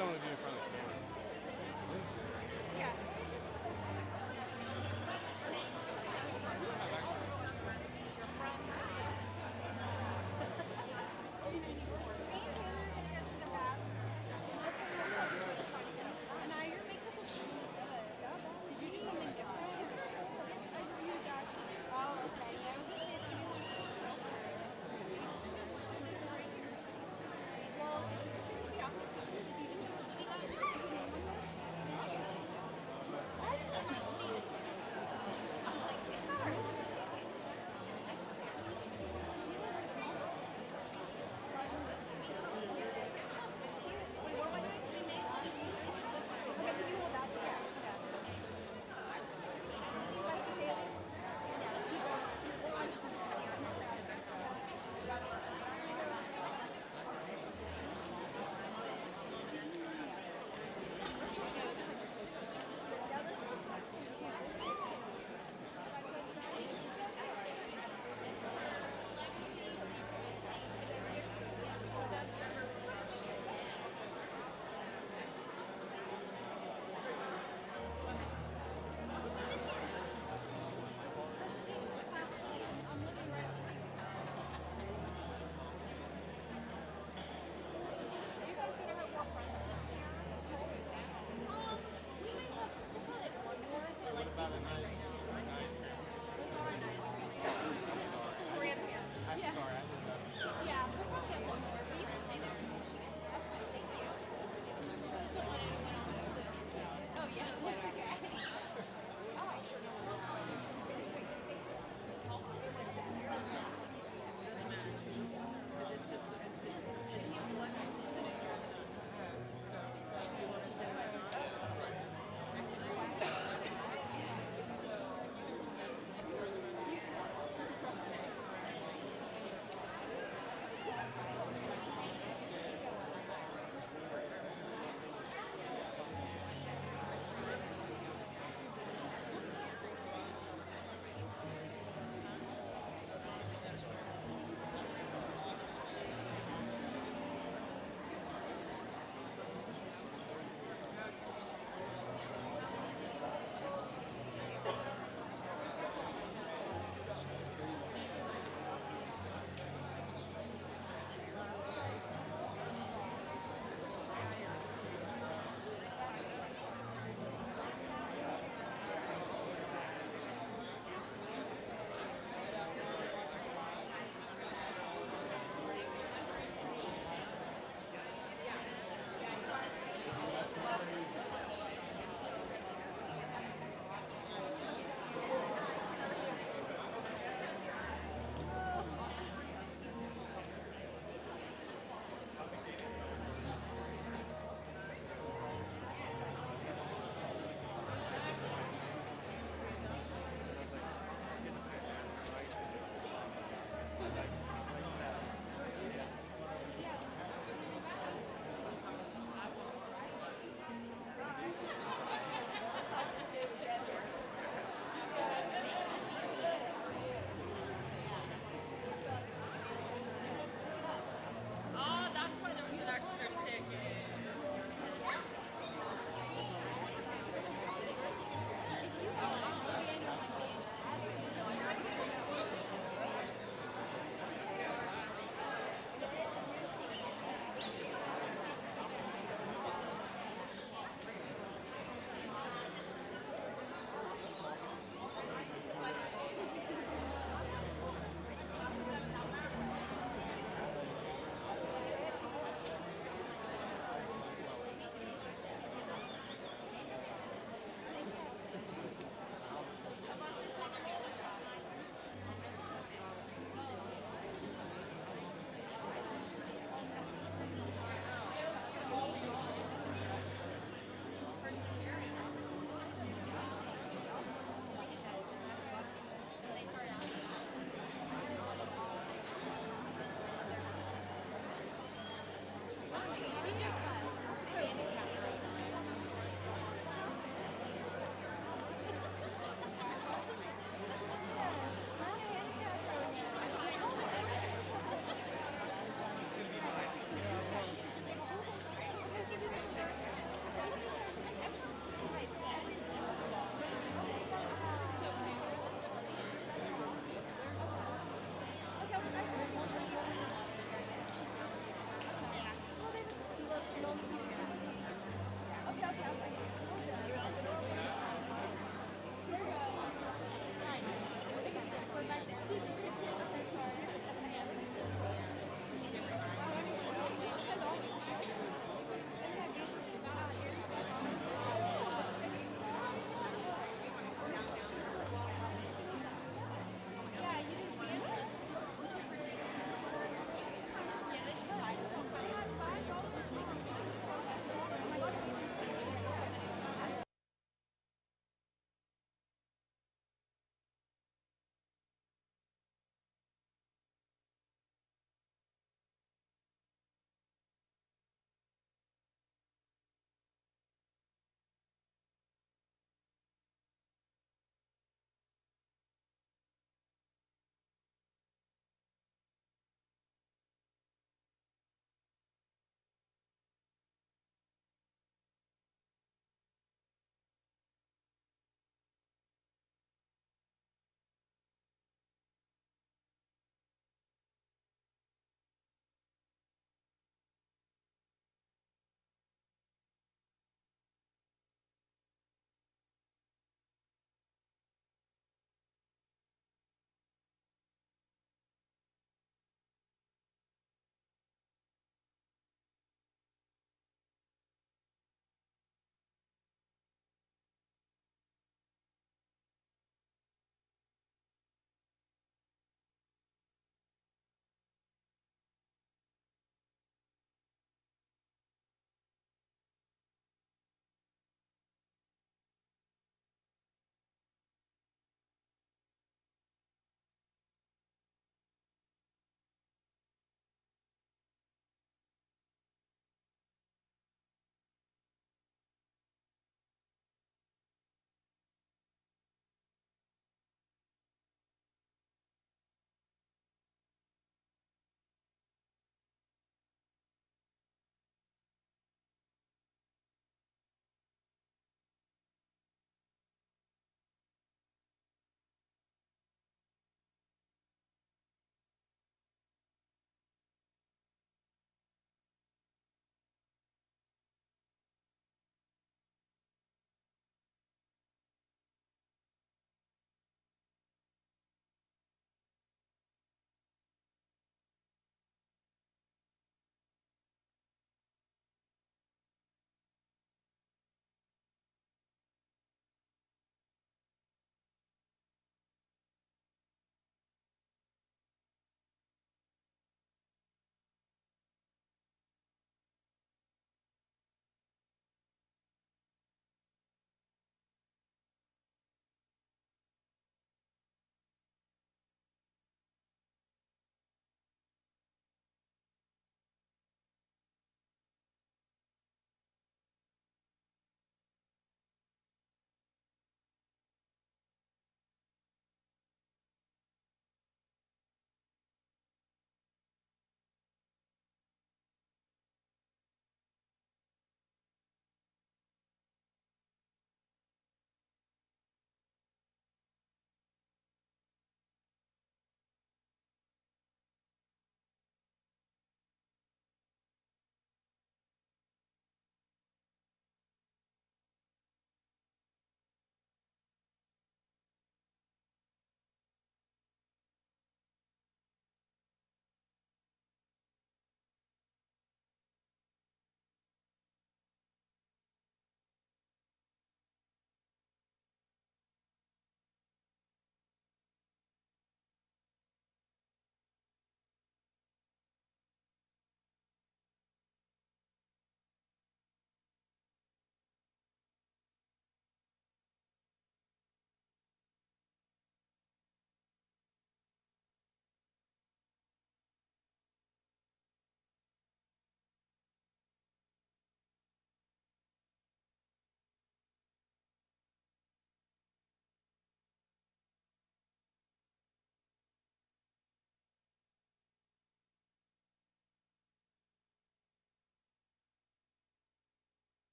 don't want to do it in front of the camera. Yeah. We don't have actual. Me and Taylor are gonna get to the back. And now your makeup looks really good. Did you do something different? I just used actually. Oh, okay. Yeah, I was gonna say it's new filter. It's right here. Well, if you turn it off, if you just keep it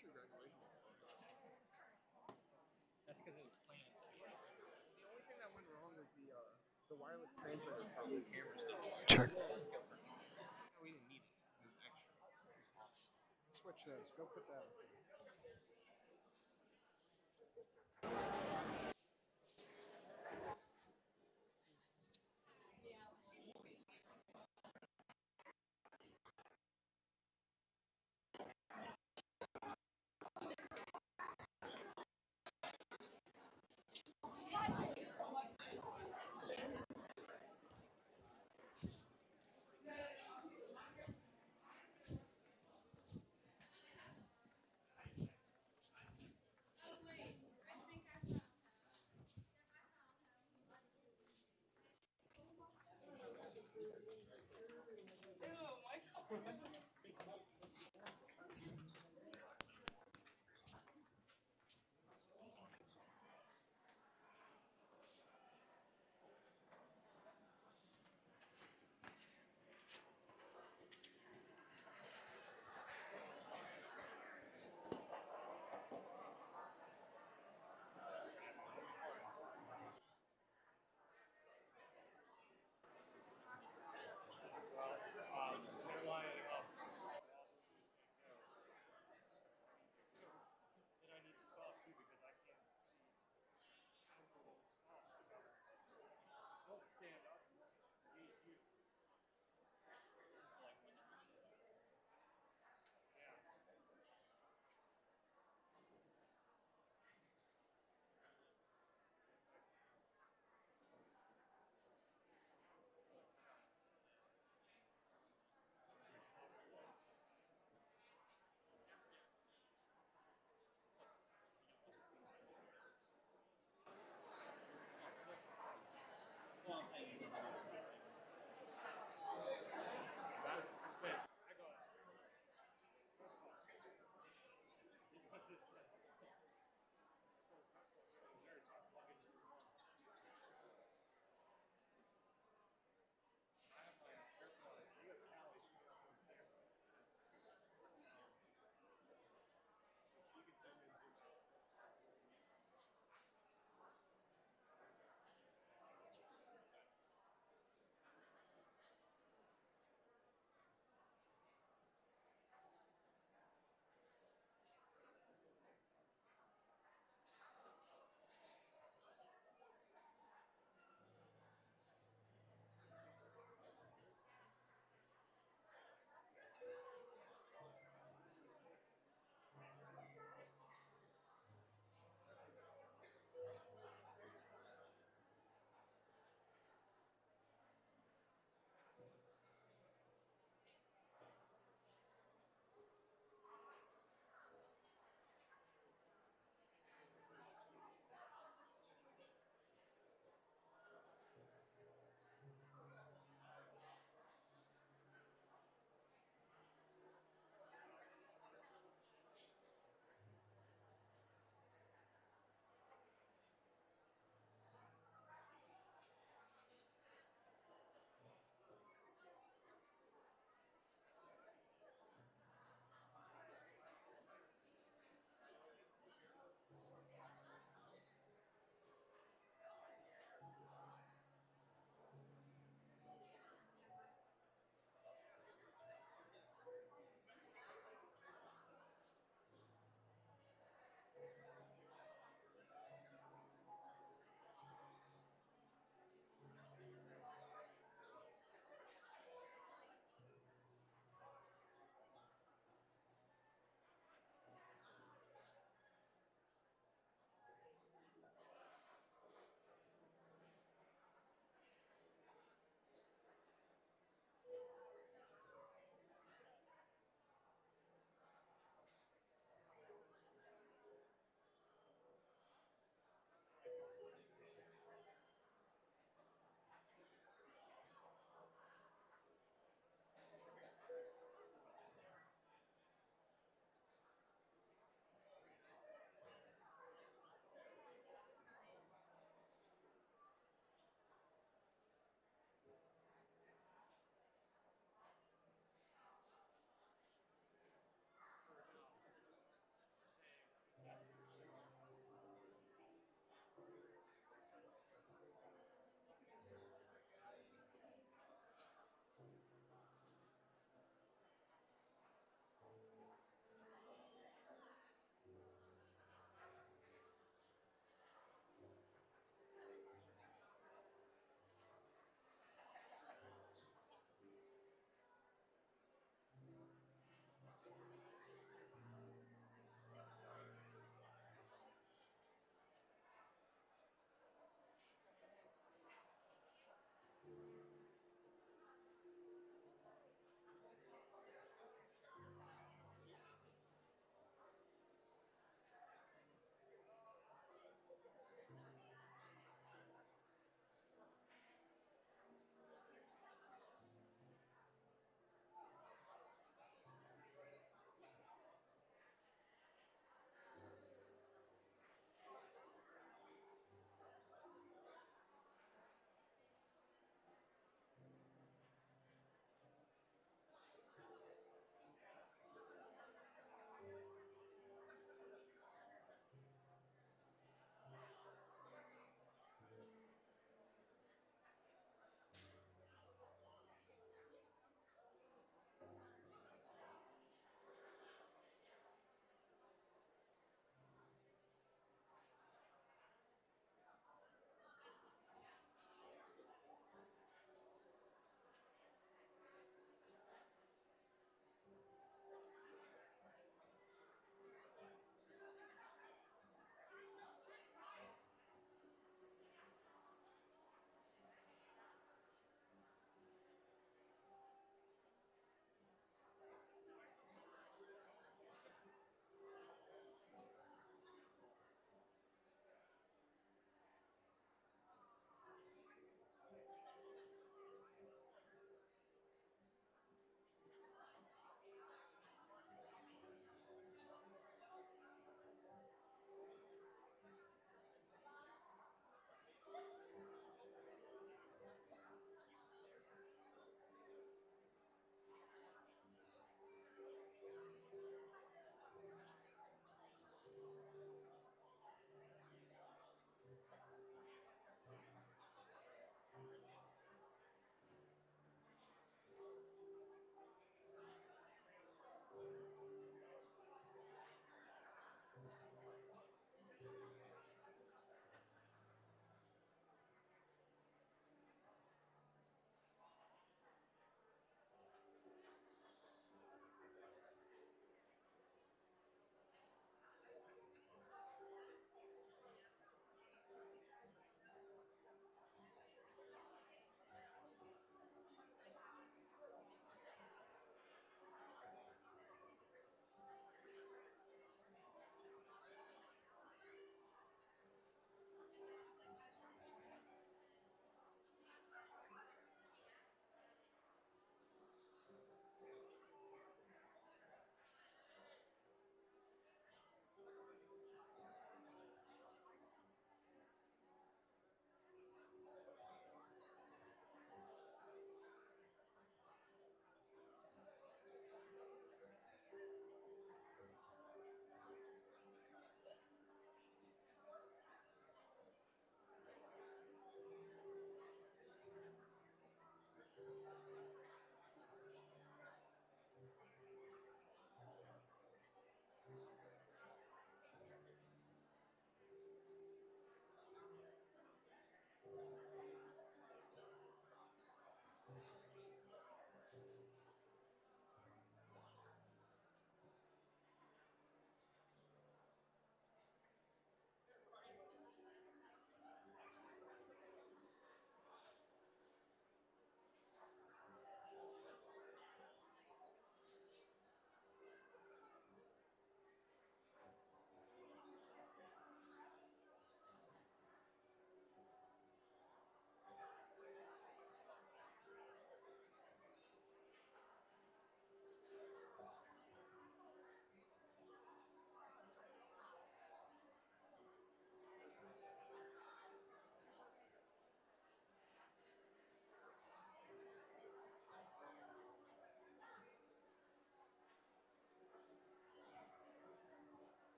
elementary graduation. That's because it was plain. The only thing that went wrong was the wireless transmitter part with the camera stuff. Check. We didn't need it. It was extra. It was awesome. Switch those. Go put that up there. Never lie anything off.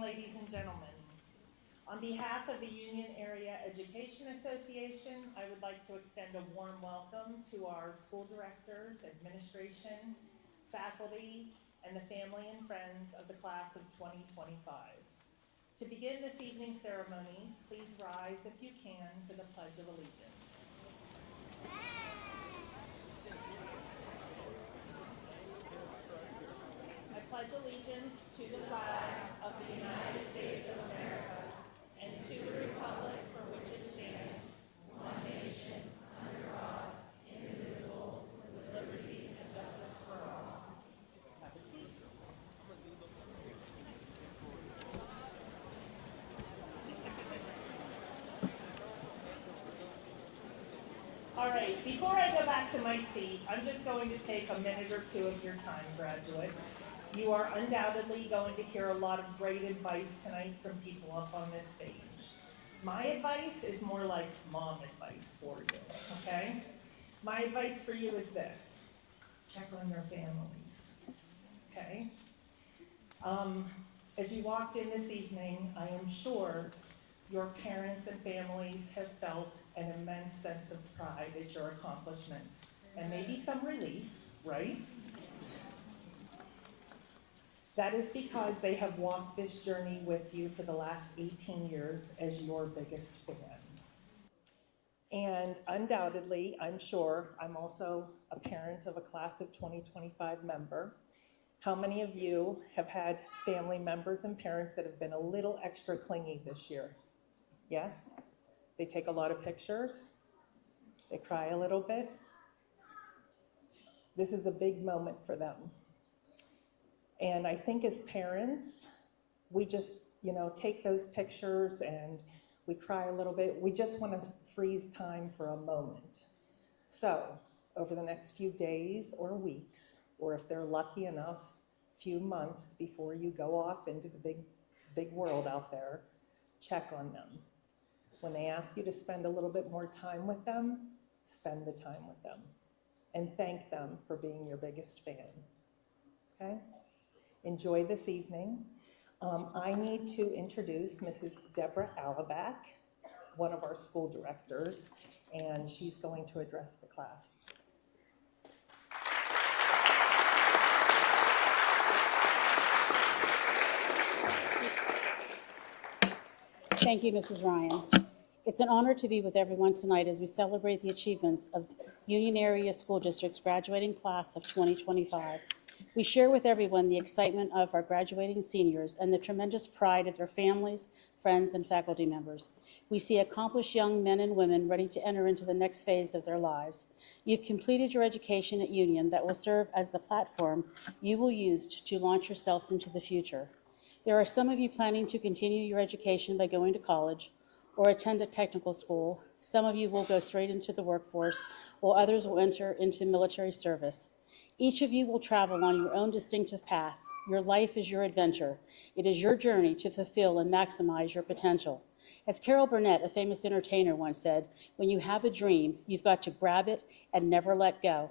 ladies and gentlemen. On behalf of the Union Area Education Association, I would like to extend a warm welcome to our school directors, administration, faculty, and the family and friends of the class of 2025. To begin this evening's ceremonies, please rise if you can for the Pledge of Allegiance. I pledge allegiance to the flag of the United States of America and to the republic for which it stands, one nation, under God, indivisible, with liberty and justice for all. Have a seat. All right, before I go back to my seat, I'm just going to take a minute or two of your time, graduates. You are undoubtedly going to hear a lot of great advice tonight from people up on this stage. My advice is more like mom advice for you, okay? My advice for you is this: check on your families, okay? As you walked in this evening, I am sure your parents and families have felt an immense sense of pride at your accomplishment, and maybe some relief, right? That is because they have walked this journey with you for the last 18 years as your biggest fan. And undoubtedly, I'm sure, I'm also a parent of a class of 2025 member. How many of you have had family members and parents that have been a little extra clingy this year? Yes? They take a lot of pictures? They cry a little bit? This is a big moment for them. And I think as parents, we just, take those pictures and we cry a little bit. We just want to freeze time for a moment. So over the next few days or weeks, or if they're lucky enough, few months before you go off into the big world out there, check on them. When they ask you to spend a little bit more time with them, spend the time with them. And thank them for being your biggest fan, okay? Enjoy this evening. I need to introduce Mrs. Deborah Alaback, one of our school directors, and she's going to address the class. Thank you, Mrs. Ryan. It's an honor to be with everyone tonight as we celebrate the achievements of Union Area School District's graduating class of 2025. We share with everyone the excitement of our graduating seniors and the tremendous pride of their families, friends, and faculty members. We see accomplished young men and women ready to enter into the next phase of their lives. You've completed your education at Union that will serve as the platform you will use to launch yourselves into the future. There are some of you planning to continue your education by going to college or attend a technical school. Some of you will go straight into the workforce, while others will enter into military service. Each of you will travel on your own distinctive path. Your life is your adventure. It is your journey to fulfill and maximize your potential. As Carol Burnett, a famous entertainer, once said, when you have a dream, you've got to grab it and never let go.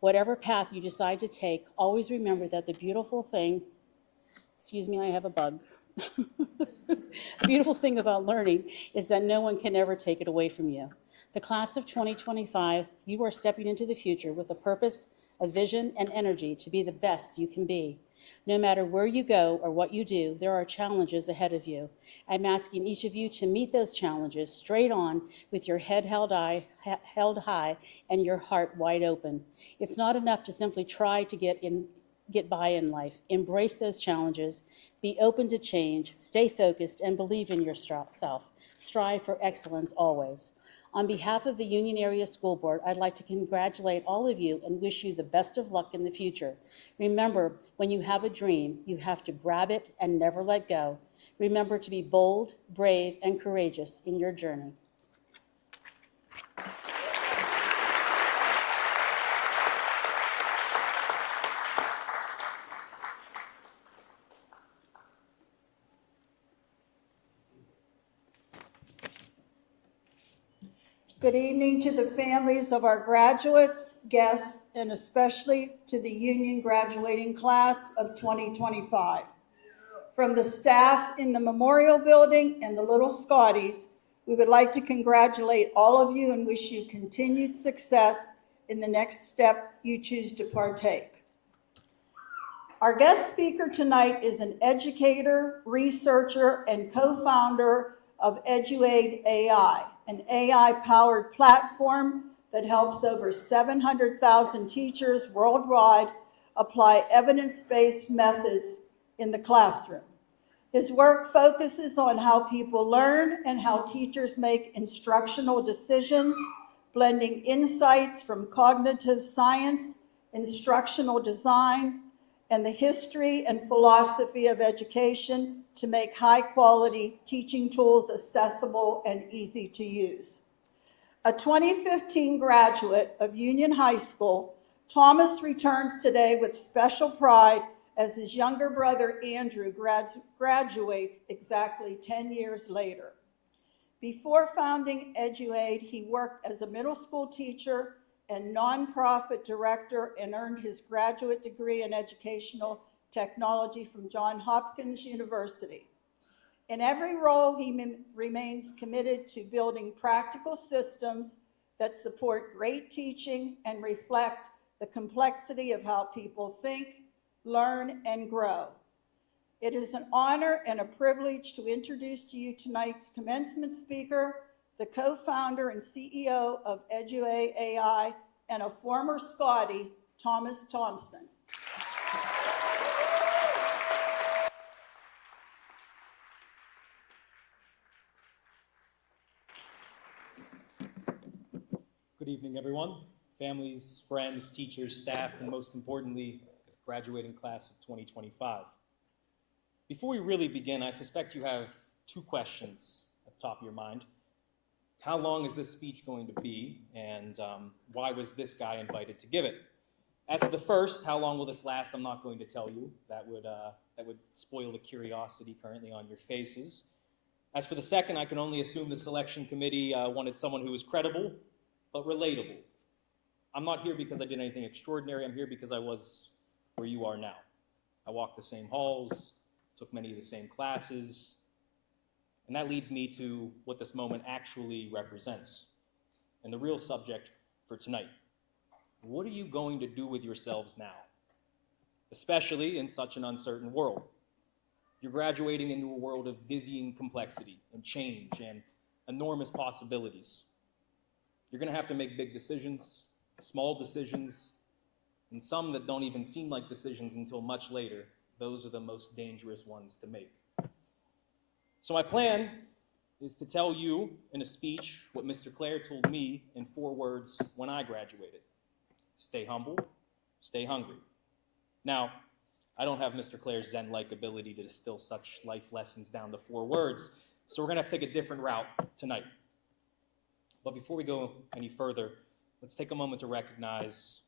Whatever path you decide to take, always remember that the beautiful thing, excuse me, I have a bug. The beautiful thing about learning is that no one can ever take it away from you. The class of 2025, you are stepping into the future with a purpose, a vision, and energy to be the best you can be. No matter where you go or what you do, there are challenges ahead of you. I'm asking each of you to meet those challenges straight on with your head held high and your heart wide open. It's not enough to simply try to get by in life. Embrace those challenges, be open to change, stay focused, and believe in yourself. Strive for excellence always. On behalf of the Union Area School Board, I'd like to congratulate all of you and wish you the best of luck in the future. Remember, when you have a dream, you have to grab it and never let go. Remember to be bold, brave, and courageous in your journey. Good evening to the families of our graduates, guests, and especially to the Union graduating class of 2025. From the staff in the Memorial Building and the Little Scotties, we would like to congratulate all of you and wish you continued success in the next step you choose to partake. Our guest speaker tonight is an educator, researcher, and co-founder of EduAid AI, an AI-powered platform that helps over 700,000 teachers worldwide apply evidence-based methods in the classroom. His work focuses on how people learn and how teachers make instructional decisions, blending insights from cognitive science, instructional design, and the history and philosophy of education to make high-quality teaching tools accessible and easy to use. A 2015 graduate of Union High School, Thomas returns today with special pride as his younger brother Andrew graduates exactly 10 years later. Before founding EduAid, he worked as a middle school teacher and nonprofit director and earned his graduate degree in educational technology from Johns Hopkins University. In every role, he remains committed to building practical systems that support great teaching and reflect the complexity of how people think, learn, and grow. It is an honor and a privilege to introduce to you tonight's commencement speaker, the co-founder and CEO of EduAid AI, and a former Scottie, Thomas Thompson. Good evening, everyone. Families, friends, teachers, staff, and most importantly, graduating class of 2025. Before we really begin, I suspect you have two questions at the top of your mind. How long is this speech going to be, and why was this guy invited to give it? As to the first, how long will this last, I'm not going to tell you. That would spoil the curiosity currently on your faces. As for the second, I can only assume the selection committee wanted someone who was credible, but relatable. I'm not here because I did anything extraordinary. I'm here because I was where you are now. I walked the same halls, took many of the same classes, and that leads me to what this moment actually represents, and the real subject for tonight. What are you going to do with yourselves now, especially in such an uncertain world? You're graduating into a world of dizzying complexity and change and enormous possibilities. You're going to have to make big decisions, small decisions, and some that don't even seem like decisions until much later. Those are the most dangerous ones to make. So my plan is to tell you in a speech what Mr. Clare told me in 4 words when I graduated. Stay humble, stay hungry. Now, I don't have Mr. Clare's Zen-like ability to distill such life lessons down to 4 words, so we're gonna have to take a different route tonight. But before we go any further, let's take a moment to recognize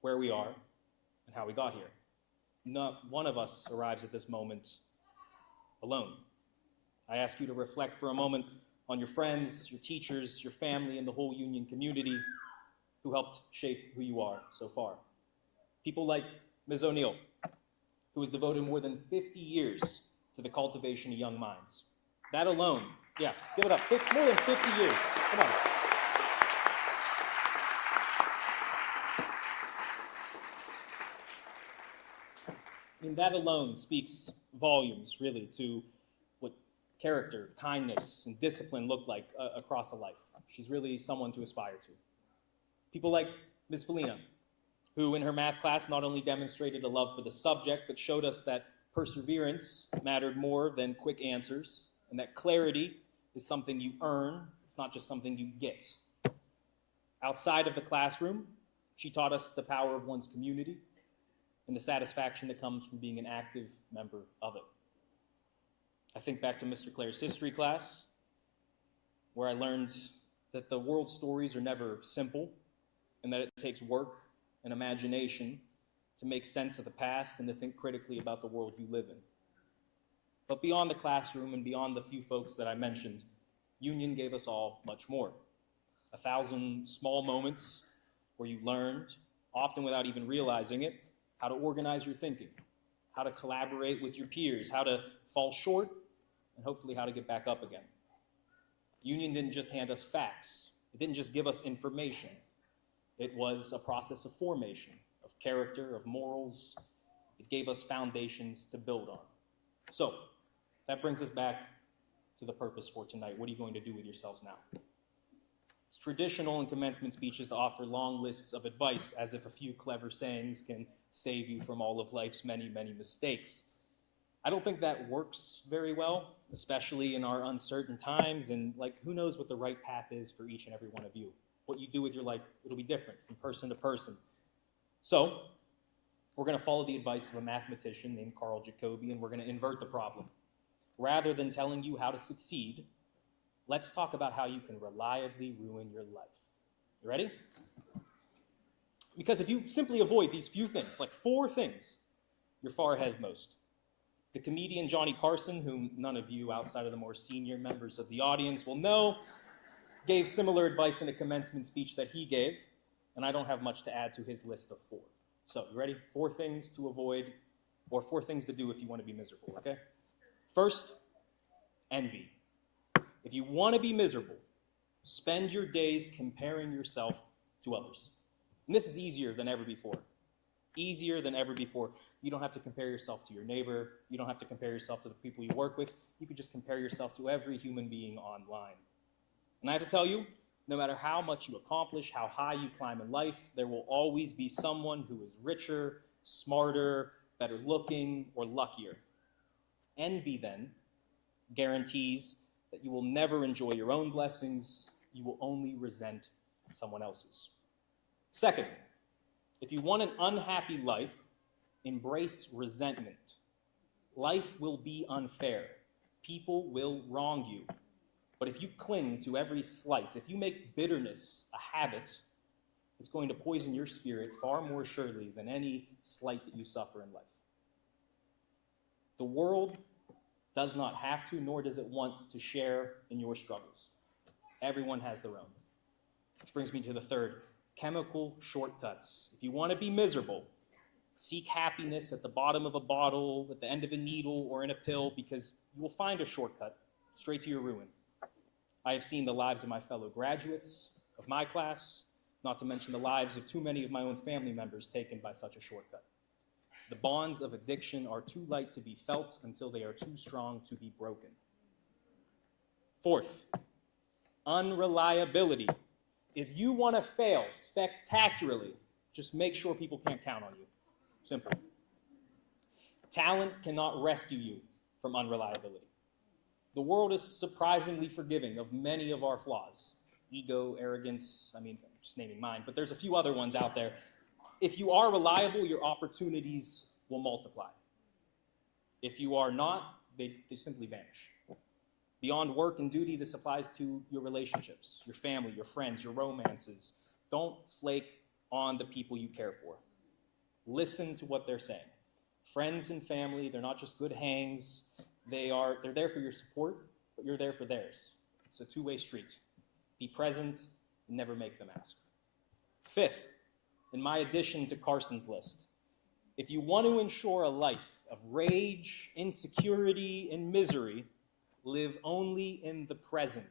where we are and how we got here. Not one of us arrives at this moment alone. I ask you to reflect for a moment on your friends, your teachers, your family, and the whole Union community who helped shape who you are so far. People like Ms. O'Neill, who has devoted more than 50 years to the cultivation of young minds. That alone, yeah, give it up, more than 50 years, come on. I mean, that alone speaks volumes, really, to what character, kindness, and discipline look like across a life. She's really someone to aspire to. People like Ms. Felina, who in her math class not only demonstrated a love for the subject, but showed us that perseverance mattered more than quick answers, and that clarity is something you earn, it's not just something you get. Outside of the classroom, she taught us the power of one's community and the satisfaction that comes from being an active member of it. I think back to Mr. Clare's history class, where I learned that the world's stories are never simple, and that it takes work and imagination to make sense of the past and to think critically about the world you live in. But beyond the classroom and beyond the few folks that I mentioned, Union gave us all much more. 1,000 small moments where you learned, often without even realizing it, how to organize your thinking, how to collaborate with your peers, how to fall short, and hopefully how to get back up again. Union didn't just hand us facts. It didn't just give us information. It was a process of formation, of character, of morals. It gave us foundations to build on. So that brings us back to the purpose for tonight. What are you going to do with yourselves now? It's traditional in commencement speeches to offer long lists of advice, as if a few clever sayings can save you from all of life's many, many mistakes. I don't think that works very well, especially in our uncertain times, and who knows what the right path is for each and every one of you. What you do with your life, it'll be different from person to person. So we're going to follow the advice of a mathematician named Carl Jacobi, and we're going to invert the problem. Rather than telling you how to succeed, let's talk about how you can reliably ruin your life. You ready? Because if you simply avoid these few things, 4 things, you're far ahead of most. The comedian Johnny Carson, whom none of you outside of the more senior members of the audience will know, gave similar advice in a commencement speech that he gave, and I don't have much to add to his list of 4. So, you ready? 4 things to avoid, or 4 things to do if you want to be miserable, okay? First, envy. If you want to be miserable, spend your days comparing yourself to others. And this is easier than ever before. Easier than ever before. You don't have to compare yourself to your neighbor. You don't have to compare yourself to the people you work with. You can just compare yourself to every human being online. And I have to tell you, no matter how much you accomplish, how high you climb in life, there will always be someone who is richer, smarter, better looking, or luckier. Envy, then, guarantees that you will never enjoy your own blessings. You will only resent someone else's. Second, if you want an unhappy life, embrace resentment. Life will be unfair. People will wrong you. But if you cling to every slight, if you make bitterness a habit, it's going to poison your spirit far more surely than any slight that you suffer in life. The world does not have to, nor does it want to share in your struggles. Everyone has their own. Which brings me to the third, chemical shortcuts. If you want to be miserable, seek happiness at the bottom of a bottle, at the end of a needle, or in a pill, because you will find a shortcut straight to your ruin. I have seen the lives of my fellow graduates, of my class, not to mention the lives of too many of my own family members taken by such a shortcut. The bonds of addiction are too light to be felt until they are too strong to be broken. Fourth, unreliability. If you want to fail spectacularly, just make sure people can't count on you. Simple. Talent cannot rescue you from unreliability. The world is surprisingly forgiving of many of our flaws. Ego, arrogance, I'm just naming mine, but there's a few other ones out there. If you are reliable, your opportunities will multiply. If you are not, they simply vanish. Beyond work and duty, this applies to your relationships, your family, your friends, your romances. Don't flake on the people you care for. Listen to what they're saying. Friends and family, they're not just good hangs. They're there for your support, but you're there for theirs. It's a two-way street. Be present and never make them ask. Fifth, in my addition to Carson's list, if you want to ensure a life of rage, insecurity, and misery, live only in the present.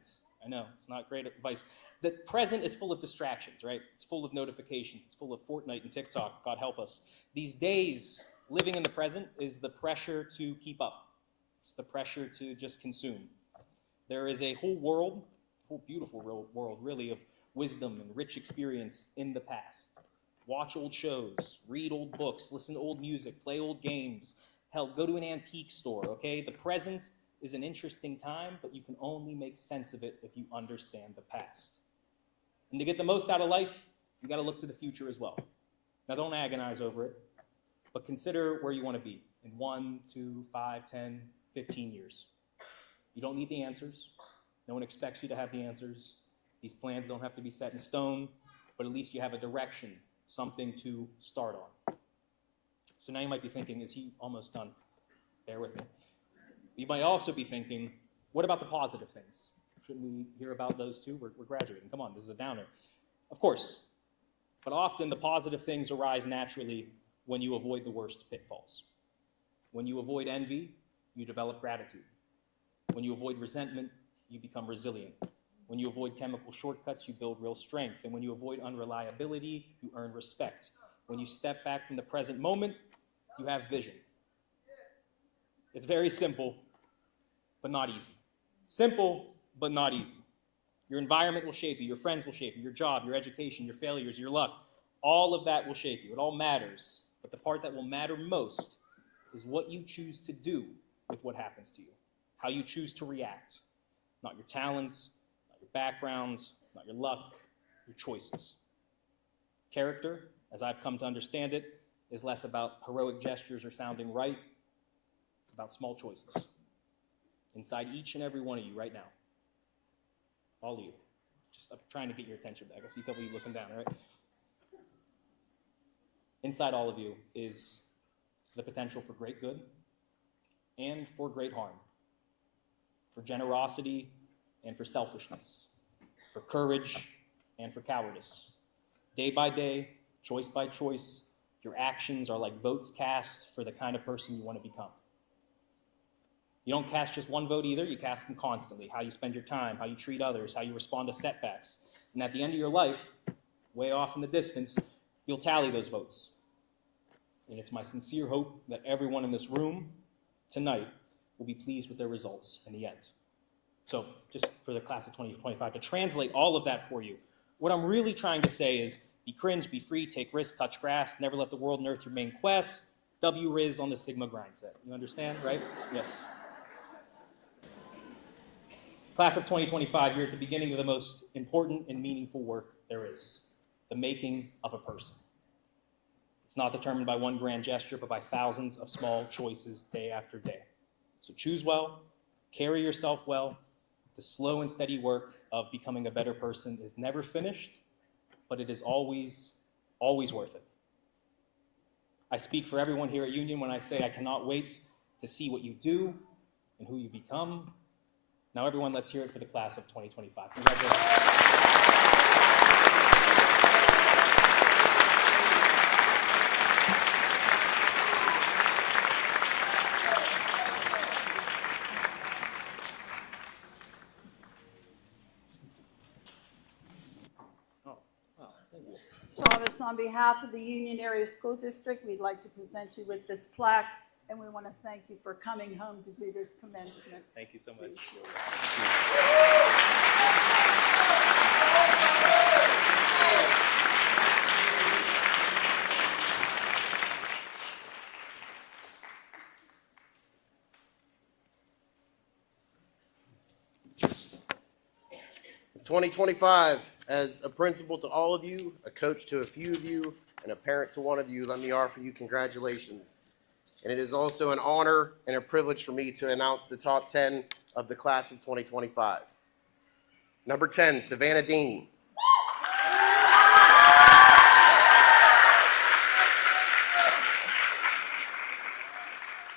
I know, it's not great advice. The present is full of distractions, right? It's full of notifications. It's full of Fortnite and TikTok, God help us. These days, living in the present is the pressure to keep up. It's the pressure to just consume. There is a whole world, whole beautiful world, really, of wisdom and rich experience in the past. Watch old shows, read old books, listen to old music, play old games. Hell, go to an antique store, okay? The present is an interesting time, but you can only make sense of it if you understand the past. And to get the most out of life, you got to look to the future as well. Now, don't agonize over it, but consider where you want to be in 1, 2, 5, 10, 15 years. You don't need the answers. No one expects you to have the answers. These plans don't have to be set in stone, but at least you have a direction, something to start on. So now you might be thinking, is he almost done? Bear with me. You might also be thinking, what about the positive things? Shouldn't we hear about those too? We're graduating. Come on, this is a downer. Of course. But often the positive things arise naturally when you avoid the worst pitfalls. When you avoid envy, you develop gratitude. When you avoid resentment, you become resilient. When you avoid chemical shortcuts, you build real strength. And when you avoid unreliability, you earn respect. When you step back from the present moment, you have vision. It's very simple, but not easy. Simple, but not easy. Your environment will shape you, your friends will shape you, your job, your education, your failures, your luck. All of that will shape you. It all matters. But the part that will matter most is what you choose to do with what happens to you, how you choose to react. Not your talents, not your background, not your luck, your choices. Character, as I've come to understand it, is less about heroic gestures or sounding right. It's about small choices. Inside each and every one of you right now. All of you. Just I'm trying to get your attention back. I see a couple of you looking down, all right? Inside all of you is the potential for great good and for great harm, for generosity and for selfishness, for courage and for cowardice. Day by day, choice by choice, your actions are like votes cast for the kind of person you want to become. You don't cast just one vote either, you cast them constantly. How you spend your time, how you treat others, how you respond to setbacks. And at the end of your life, way off in the distance, you'll tally those votes. And it's my sincere hope that everyone in this room tonight will be pleased with their results in the end. So just for the class of 2025, to translate all of that for you, what I'm really trying to say is be cringe, be free, take risks, touch grass, never let the world and earth your main quest, W-Riz on the Sigma grind set. You understand, right? Yes. Class of 2025, you're at the beginning of the most important and meaningful work there is, the making of a person. It's not determined by one grand gesture, but by thousands of small choices day after day. So choose well, carry yourself well. The slow and steady work of becoming a better person is never finished, but it is always, always worth it. I speak for everyone here at Union when I say I cannot wait to see what you do and who you become. Now everyone, let's hear it for the class of 2025. Congratulations. Thomas, on behalf of the Union Area School District, we'd like to present you with this plaque, and we want to thank you for coming home to do this commencement. Thank you so much. In 2025, as a principal to all of you, a coach to a few of you, and a parent to one of you, let me offer you congratulations. And it is also an honor and a privilege for me to announce the top 10 of the class of 2025. Number 10, Savannah Dean.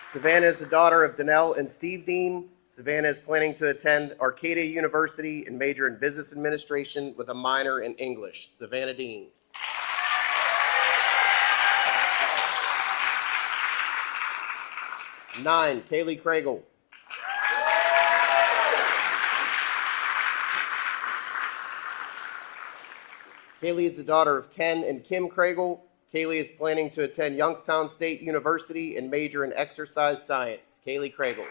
Savannah is the daughter of Danelle and Steve Dean. Savannah is planning to attend Arcadia University and major in business administration with a minor in English. Savannah Dean. Nine, Kaylee Craigle. Kaylee is the daughter of Ken and Kim Craigle. Kaylee is planning to attend Youngstown State University and major in exercise science. Kaylee Craigle.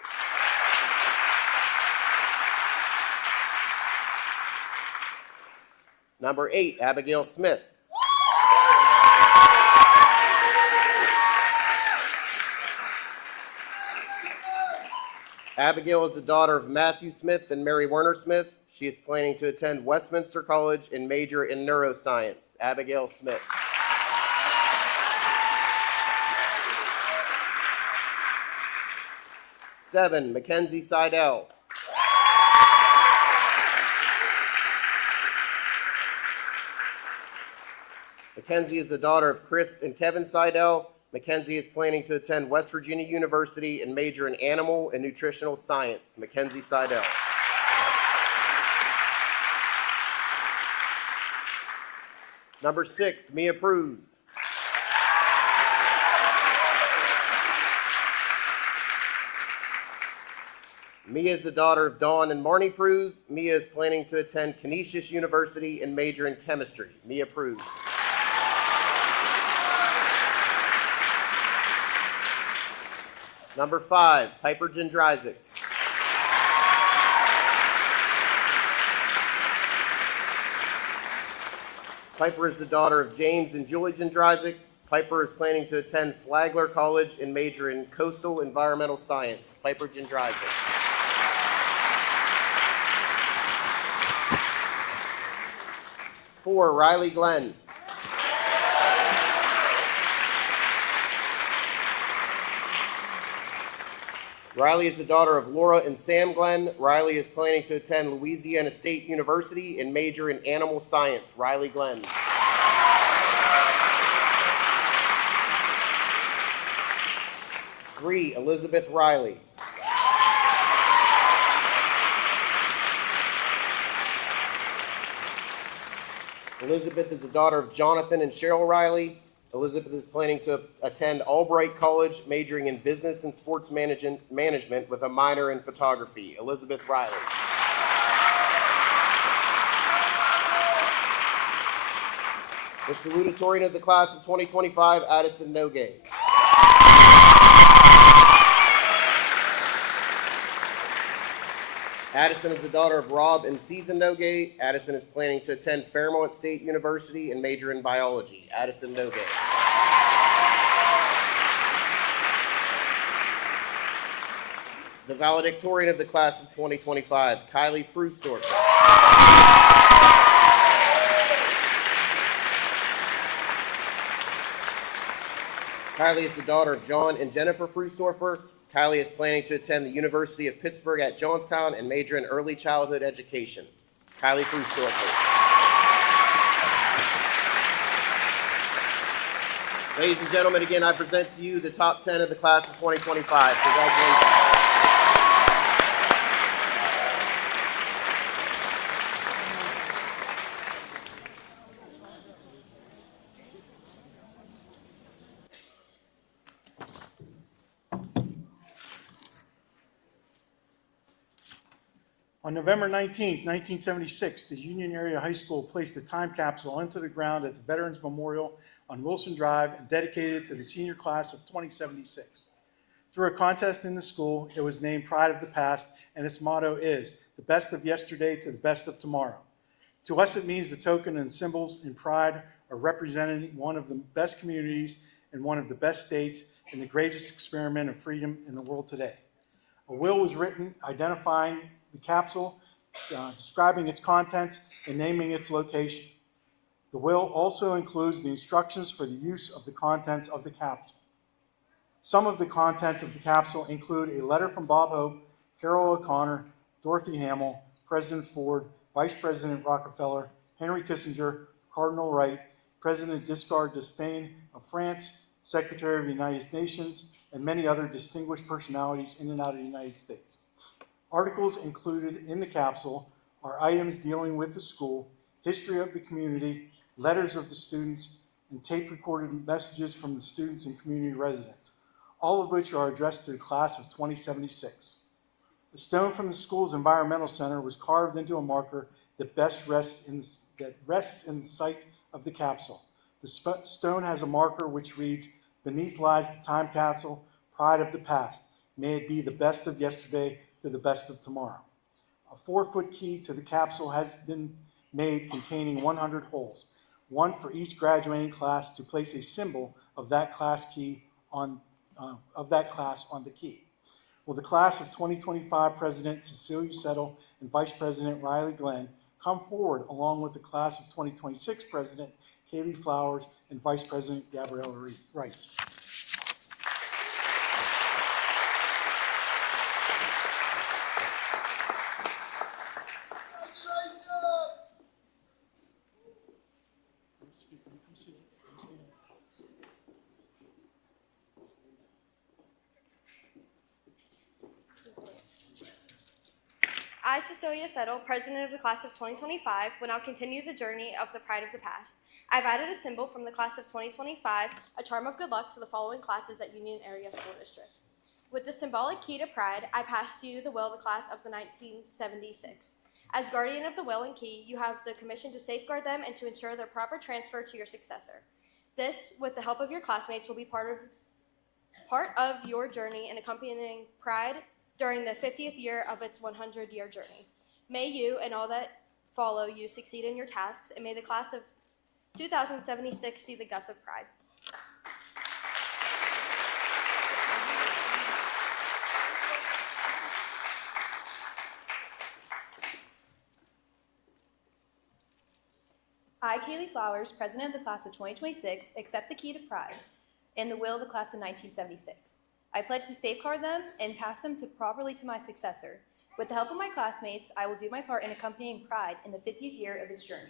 8, Abigail Smith. Abigail is the daughter of Matthew Smith and Mary Werner Smith. She is planning to attend Westminster College and major in neuroscience. Abigail Smith. Seven, Mackenzie Seidel. Mackenzie is the daughter of Chris and Kevin Seidel. Mackenzie is planning to attend West Virginia University and major in animal and nutritional science. Mackenzie Seidel. Number 6, Mia Pruz. Mia is the daughter of Dawn and Marnie Pruse. Mia is planning to attend Canisius University and major in chemistry. Mia Pruse. Number 5, Piper Jindryzik. Piper is the daughter of James and Julie Jindryzik. Piper is planning to attend Flagler College and major in coastal environmental science. Piper Jindryzik. Four, Riley Glenn. Riley is the daughter of Laura and Sam Glenn. Riley is planning to attend Louisiana State University and major in animal science. Riley Glenn. Three, Elizabeth Riley. Elizabeth is the daughter of Jonathan and Cheryl Riley. Elizabeth is planning to attend Albright College, majoring in business and sports management with a minor in photography. Elizabeth Riley. The salutatorian of the class of 2025, Addison Nogay. Addison is the daughter of Rob and Susan Nogay. Addison is planning to attend Fairmont State University and major in biology. Addison Nogay. The valedictorian of the class of 2025, Kylie Frustorfer. Kylie is the daughter of John and Jennifer Frustorfer. Kylie is planning to attend the University of Pittsburgh at Johnstown and major in early childhood education. Kylie Frustorfer. Ladies and gentlemen, again, I present to you the top 10 of the class of 2025. Congratulations. On November 19th, 1976, the Union Area High School placed a time capsule into the ground at the Veterans Memorial on Wilson Drive and dedicated it to the senior class of 2076. Through a contest in the school, it was named Pride of the Past, and its motto is, the best of yesterday to the best of tomorrow. To us, it means the token and symbols in pride are representing one of the best communities in one of the best states and the greatest experiment of freedom in the world today. A will was written identifying the capsule, describing its contents, and naming its location. The will also includes the instructions for the use of the contents of the capsule. Some of the contents of the capsule include a letter from Bob Hope, Carol O'Connor, Dorothy Hamill, President Ford, Vice President Rockefeller, Henry Kissinger, Cardinal Wright, President Giscard d'Estaing of France, Secretary of the United Nations, and many other distinguished personalities in and out of the United States. Articles included in the capsule are items dealing with the school, history of the community, letters of the students, and tape-recorded messages from the students and community residents, all of which are addressed to the class of 2076. A stone from the school's environmental center was carved into a marker that rests in the site of the capsule. The stone has a marker which reads, "Beneath lies the time capsule, pride of the past. May it be the best of yesterday to the best of tomorrow." A 4-foot key to the capsule has been made containing 100 holes, one for each graduating class to place a symbol of that class on the key. Will the class of 2025 President Cecilia Settle and Vice President Riley Glenn come forward along with the class of 2026 President Kaylee Flowers and Vice President Gabriella Rice? I, Cecilia Settle, President of the Class of 2025, will now continue the journey of the Pride of the Past. I've added a symbol from the Class of 2025, a charm of good luck to the following classes at Union Area School District. With the symbolic key to pride, I pass to you the will of the class of the 1976. As guardian of the will and key, you have the commission to safeguard them and to ensure their proper transfer to your successor. This, with the help of your classmates, will be part of your journey in accompanying Pride during the 50th year of its 100-year journey. May you and all that follow you succeed in your tasks, and may the class of 2076 see the guts of Pride. I, Kaylee Flowers, President of the Class of 2026, accept the key to Pride and the will of the Class of 1976. I pledge to safeguard them and pass them properly to my successor. With the help of my classmates, I will do my part in accompanying Pride in the 50th year of its journey.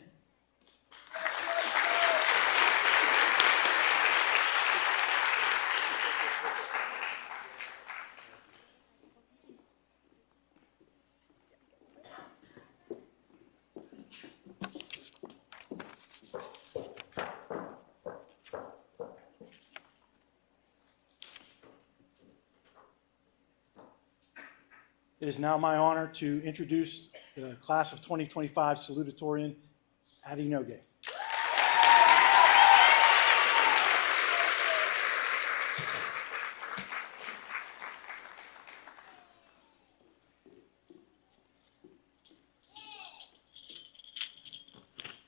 It is now my honor to introduce the class of 2025 salutatorian, Addie Nogue.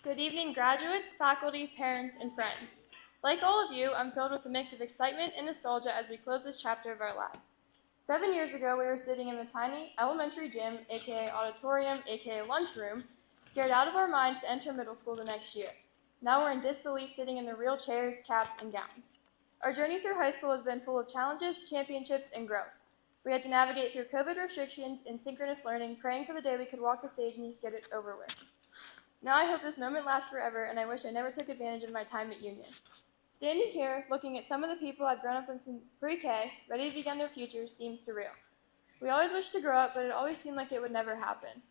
Good evening, graduates, faculty, parents, and friends. Like all of you, I'm filled with a mix of excitement and nostalgia as we close this chapter of our lives. 7 years ago, we were sitting in the tiny elementary gym, aka auditorium, aka lunchroom, scared out of our minds to enter middle school the next year. Now we're in disbelief sitting in the real chairs, caps, and gowns. Our journey through high school has been full of challenges, championships, and growth. We had to navigate through COVID restrictions and synchronous learning, praying for the day we could walk the stage and just get it over with. Now I hope this moment lasts forever, and I wish I never took advantage of my time at Union. Standing here, looking at some of the people I've grown up with since pre-K, ready to begin their futures, seems surreal. We always wished to grow up, but it always seemed like it would never happen.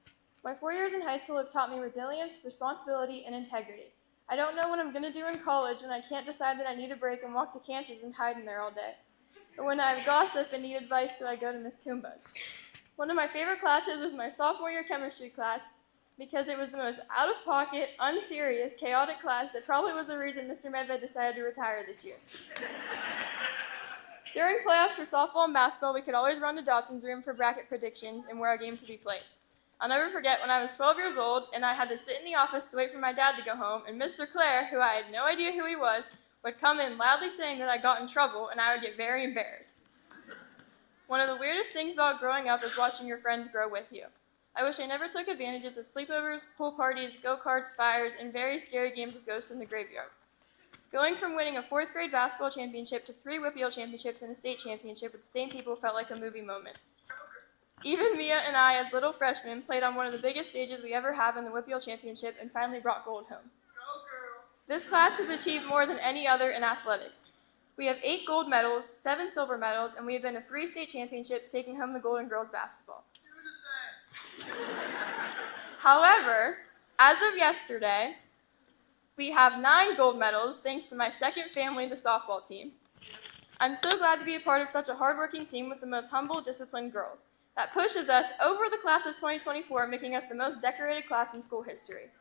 My 4 years in high school have taught me resilience, responsibility, and integrity. I don't know what I'm going to do in college when I can't decide that I need a break and walk to Kansas and hide in there all day. Or when I have gossip and need advice, so I go to Miss Kumba's. One of my favorite classes was my sophomore year chemistry class, because it was the most out-of-pocket, unserious, chaotic class that probably was the reason Mr. Medved decided to retire this year. During playoffs for softball and basketball, we could always run to Dotson's room for bracket predictions and where our games would be played. I'll never forget when I was 12 years old and I had to sit in the office to wait for my dad to go home, and Mr. Clare, who I had no idea who he was, would come in loudly saying that I got in trouble, and I would get very embarrassed. One of the weirdest things about growing up is watching your friends grow with you. I wish I never took advantages of sleepovers, pool parties, go-karts, fires, and very scary games of ghosts in the graveyard. Going from winning a 4th grade basketball championship to 3 WPIAL championships and a state championship with the same people felt like a movie moment. Even Mia and I, as little freshmen, played on one of the biggest stages we ever have in the WPIAL championship and finally brought gold home. This class has achieved more than any other in athletics. We have 8 gold medals, 7 silver medals, and we have been to 3 state championships, taking home the gold in girls basketball. However, as of yesterday, we have 9 gold medals thanks to my second family, the softball team. I'm so glad to be a part of such a hardworking team with the most humble, disciplined girls. That pushes us over the class of 2024, making us the most decorated class in school history.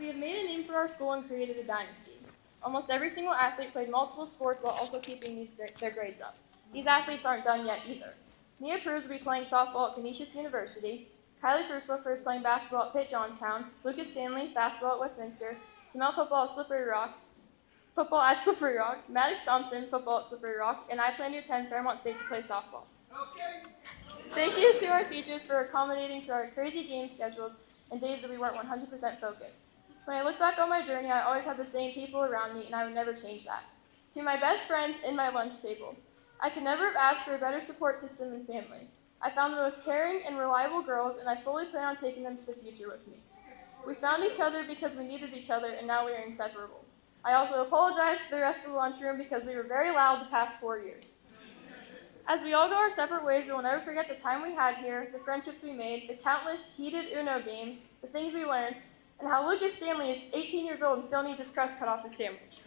We have made a name for our school and created a dynasty. Almost every single athlete played multiple sports while also keeping their grades up. These athletes aren't done yet either. Mia Cruz will be playing softball at Canisius University. Kylie Furslifer is playing basketball at Pitt Johnstown. Lucas Stanley, basketball at Westminster. Jamel football at Slippery Rock. Maddox Thompson, football at Slippery Rock. And I plan to attend Fairmont State to play softball. Thank you to our teachers for accommodating to our crazy game schedules and days that we weren't 100% focused. When I look back on my journey, I always had the same people around me, and I would never change that. To my best friends in my lunch table, I could never have asked for a better support system and family. I found the most caring and reliable girls, and I fully plan on taking them to the future with me. We found each other because we needed each other, and now we are inseparable. I also apologize to the rest of the lunchroom because we were very loud the past 4 years. As we all go our separate ways, we will never forget the time we had here, the friendships we made, the countless heated Uno games, the things we learned, and how Lucas Stanley is 18 years old and still needs his crust cut off his sandwich.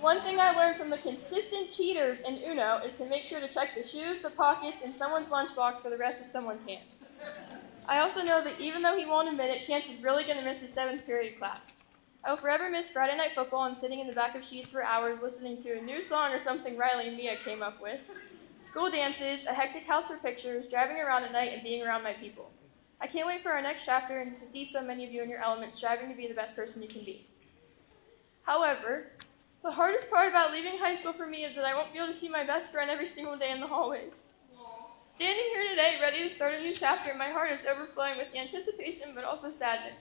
One thing I learned from the consistent cheaters in Uno is to make sure to check the shoes, the pockets, and someone's lunchbox for the rest of someone's hand. I also know that even though he won't admit it, Chance is really going to miss his 7th period class. I will forever miss Friday night football and sitting in the back of Sheets for hours listening to a new song or something Riley and Mia came up with, school dances, a hectic house for pictures, driving around at night, and being around my people. I can't wait for our next chapter and to see so many of you in your element striving to be the best person you can be. However, the hardest part about leaving high school for me is that I won't be able to see my best friend every single day in the hallways. Standing here today, ready to start a new chapter, my heart is overflowing with anticipation but also sadness.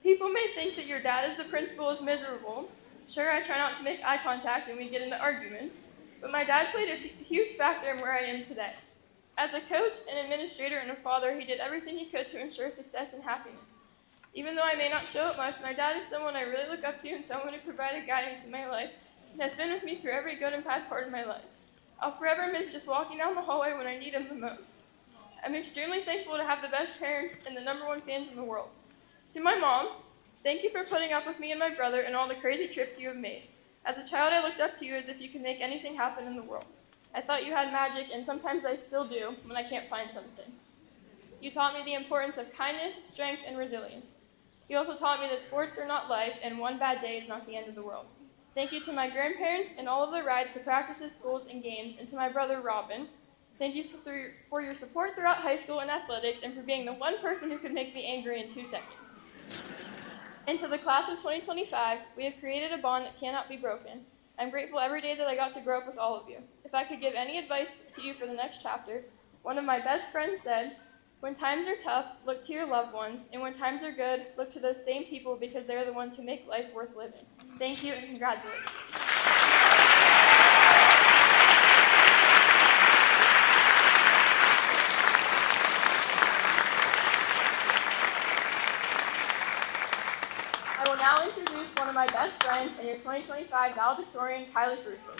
People may think that your dad as the principal is miserable. Sure, I try not to make eye contact and we get into arguments, but my dad played a huge factor in where I am today. As a coach, an administrator, and a father, he did everything he could to ensure success and happiness. Even though I may not show it much, my dad is someone I really look up to and someone who provided guidance in my life and has been with me through every good and bad part of my life. I'll forever miss just walking down the hallway when I need him the most. I'm extremely thankful to have the best parents and the #1 fans in the world. To my mom, thank you for putting up with me and my brother and all the crazy trips you have made. As a child, I looked up to you as if you could make anything happen in the world. I thought you had magic, and sometimes I still do when I can't find something. You taught me the importance of kindness, strength, and resilience. You also taught me that sports are not life, and one bad day is not the end of the world. Thank you to my grandparents and all of the rides to practices, schools, and games, and to my brother Robin. Thank you for your support throughout high school and athletics, and for being the one person who could make me angry in 2 seconds. And to the class of 2025, we have created a bond that cannot be broken. I'm grateful every day that I got to grow up with all of you. If I could give any advice to you for the next chapter, one of my best friends said, "When times are tough, look to your loved ones, and when times are good, look to those same people because they're the ones who make life worth living." Thank you and congratulations. I will now introduce one of my best friends and your 2025 valedictorian, Kylie Fruesler.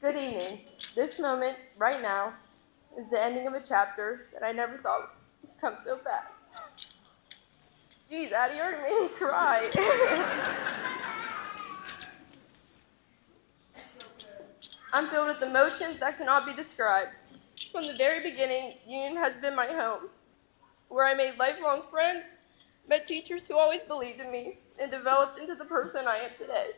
Good evening. This moment, right now, is the ending of a chapter that I never thought would come so fast. Geez, Addie, you already made me cry. I'm filled with emotions that cannot be described. From the very beginning, Union has been my home, where I made lifelong friends, met teachers who always believed in me, and developed into the person I am today.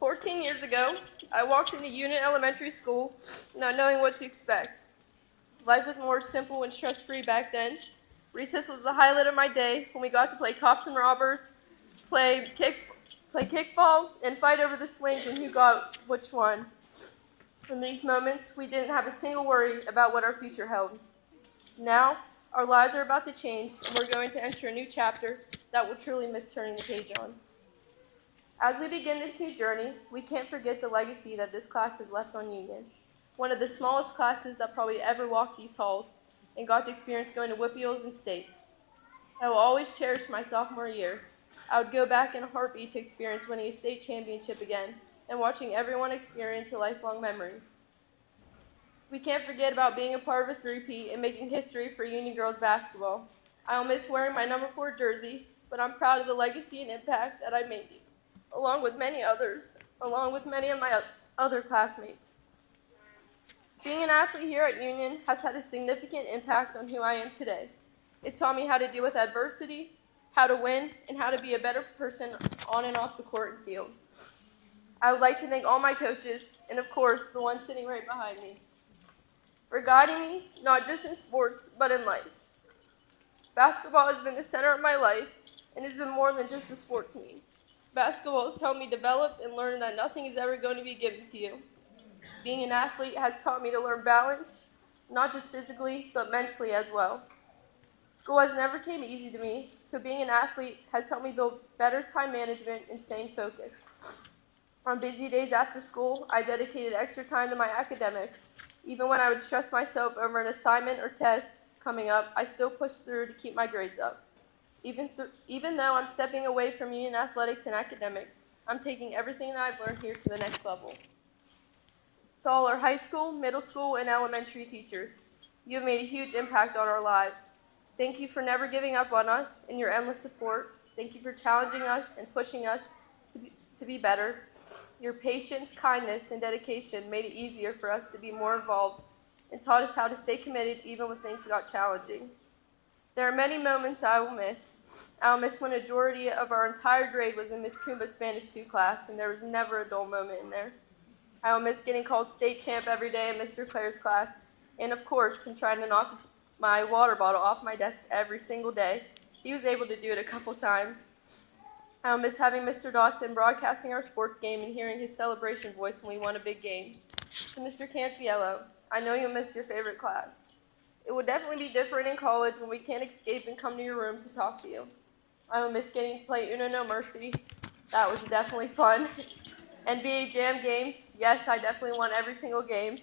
14 years ago, I walked into Union Elementary School not knowing what to expect. Life was more simple and stress-free back then. Recess was the highlight of my day when we got to play cops and robbers, play kickball, and fight over the swings and who got which one. In these moments, we didn't have a single worry about what our future held. Now, our lives are about to change, and we're going to enter a new chapter that will truly miss turning the page on. As we begin this new journey, we can't forget the legacy that this class has left on Union. One of the smallest classes that probably ever walked these halls and got to experience going to Whippeals and States. I will always cherish my sophomore year. I would go back in a heartbeat to experience winning a state championship again and watching everyone experience a lifelong memory. We can't forget about being a part of a three-peat and making history for Union girls basketball. I'll miss wearing my number 4 jersey, but I'm proud of the legacy and impact that I made, along with many of my other classmates. Being an athlete here at Union has had a significant impact on who I am today. It taught me how to deal with adversity, how to win, and how to be a better person on and off the court and field. I would like to thank all my coaches, and of course, the one sitting right behind me, for guiding me, not just in sports, but in life. Basketball has been the center of my life, and has been more than just a sport to me. Basketball has helped me develop and learn that nothing is ever going to be given to you. Being an athlete has taught me to learn balance, not just physically, but mentally as well. School has never came easy to me, so being an athlete has helped me build better time management and staying focused. On busy days after school, I dedicated extra time to my academics. Even when I would stress myself over an assignment or test coming up, I still pushed through to keep my grades up. Even though I'm stepping away from union athletics and academics, I'm taking everything that I've learned here to the next level. To all our high school, middle school, and elementary teachers, you have made a huge impact on our lives. Thank you for never giving up on us and your endless support. Thank you for challenging us and pushing us to be better. Your patience, kindness, and dedication made it easier for us to be more involved and taught us how to stay committed even when things got challenging. There are many moments I will miss. I will miss when a majority of our entire grade was in Miss Kumba's Spanish 2 class, and there was never a dull moment in there. I will miss getting called state champ every day in Mr. Clare's class, and of course, him trying to knock my water bottle off my desk every single day. He was able to do it a couple times. I will miss having Mr. Dotson broadcasting our sports game and hearing his celebration voice when we won a big game. To Mr. Canciello, I know you'll miss your favorite class. It will definitely be different in college when we can't escape and come to your room to talk to you. I will miss getting to play Uno No Mercy. That was definitely fun. NBA Jam games, yes, I definitely won every single game.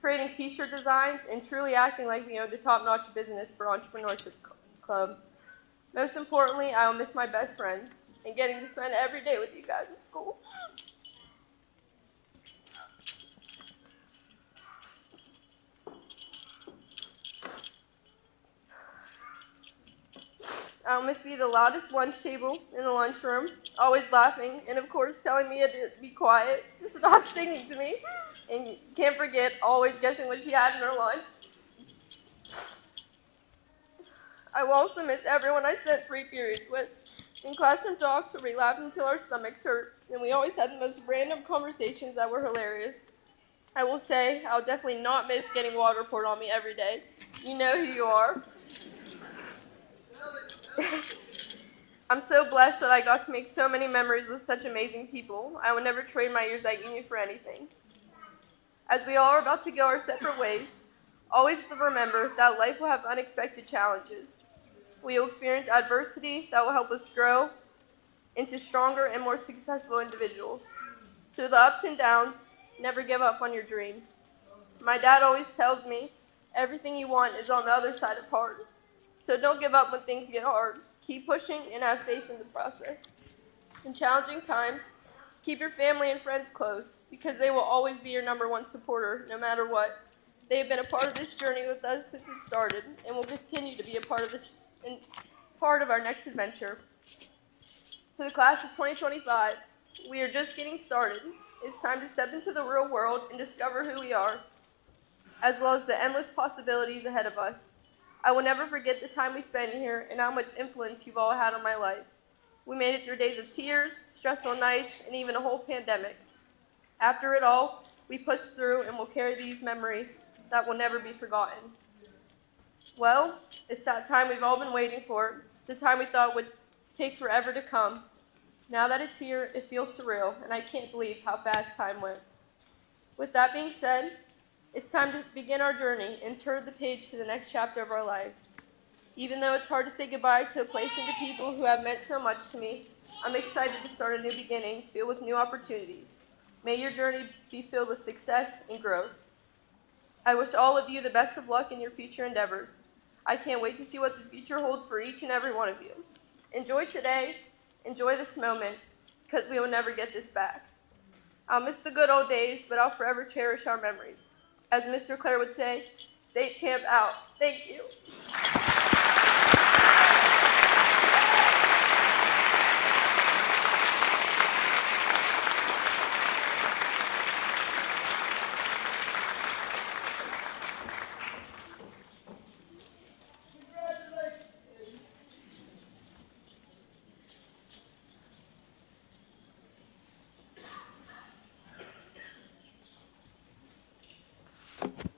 Creating t-shirt designs and truly acting like we owned a top-notch business for Entrepreneurship Club. Most importantly, I will miss my best friends and getting to spend every day with you guys in school. I will miss being the loudest lunch table in the lunchroom, always laughing, and of course telling me to be quiet, to stop singing to me, and can't forget always guessing what she had in her lunch. I will also miss everyone I spent free periods with. In classroom talks where we laughed until our stomachs hurt, and we always had the most random conversations that were hilarious. I will say I'll definitely not miss getting water poured on me every day. You know who you are. I'm so blessed that I got to make so many memories with such amazing people. I will never trade my years at Union for anything. As we all are about to go our separate ways, always remember that life will have unexpected challenges. We will experience adversity that will help us grow into stronger and more successful individuals. Through the ups and downs, never give up on your dream. My dad always tells me, everything you want is on the other side of hard. So don't give up when things get hard. Keep pushing and have faith in the process. In challenging times, keep your family and friends close because they will always be your #1 supporter no matter what. They have been a part of this journey with us since it started and will continue to be a part of this and part of our next adventure. To the class of 2025, we are just getting started. It's time to step into the real world and discover who we are, as well as the endless possibilities ahead of us. I will never forget the time we spent here and how much influence you've all had on my life. We made it through days of tears, stressful nights, and even a whole pandemic. After it all, we pushed through and will carry these memories that will never be forgotten. Well, it's that time we've all been waiting for, the time we thought would take forever to come. Now that it's here, it feels surreal, and I can't believe how fast time went. With that being said, it's time to begin our journey and turn the page to the next chapter of our lives. Even though it's hard to say goodbye to a place and to people who have meant so much to me, I'm excited to start a new beginning filled with new opportunities. May your journey be filled with success and growth. I wish all of you the best of luck in your future endeavors. I can't wait to see what the future holds for each and every one of you. Enjoy today, enjoy this moment, because we will never get this back. I'll miss the good old days, but I'll forever cherish our memories. As Mr. Clare would say, state champ out. Thank you.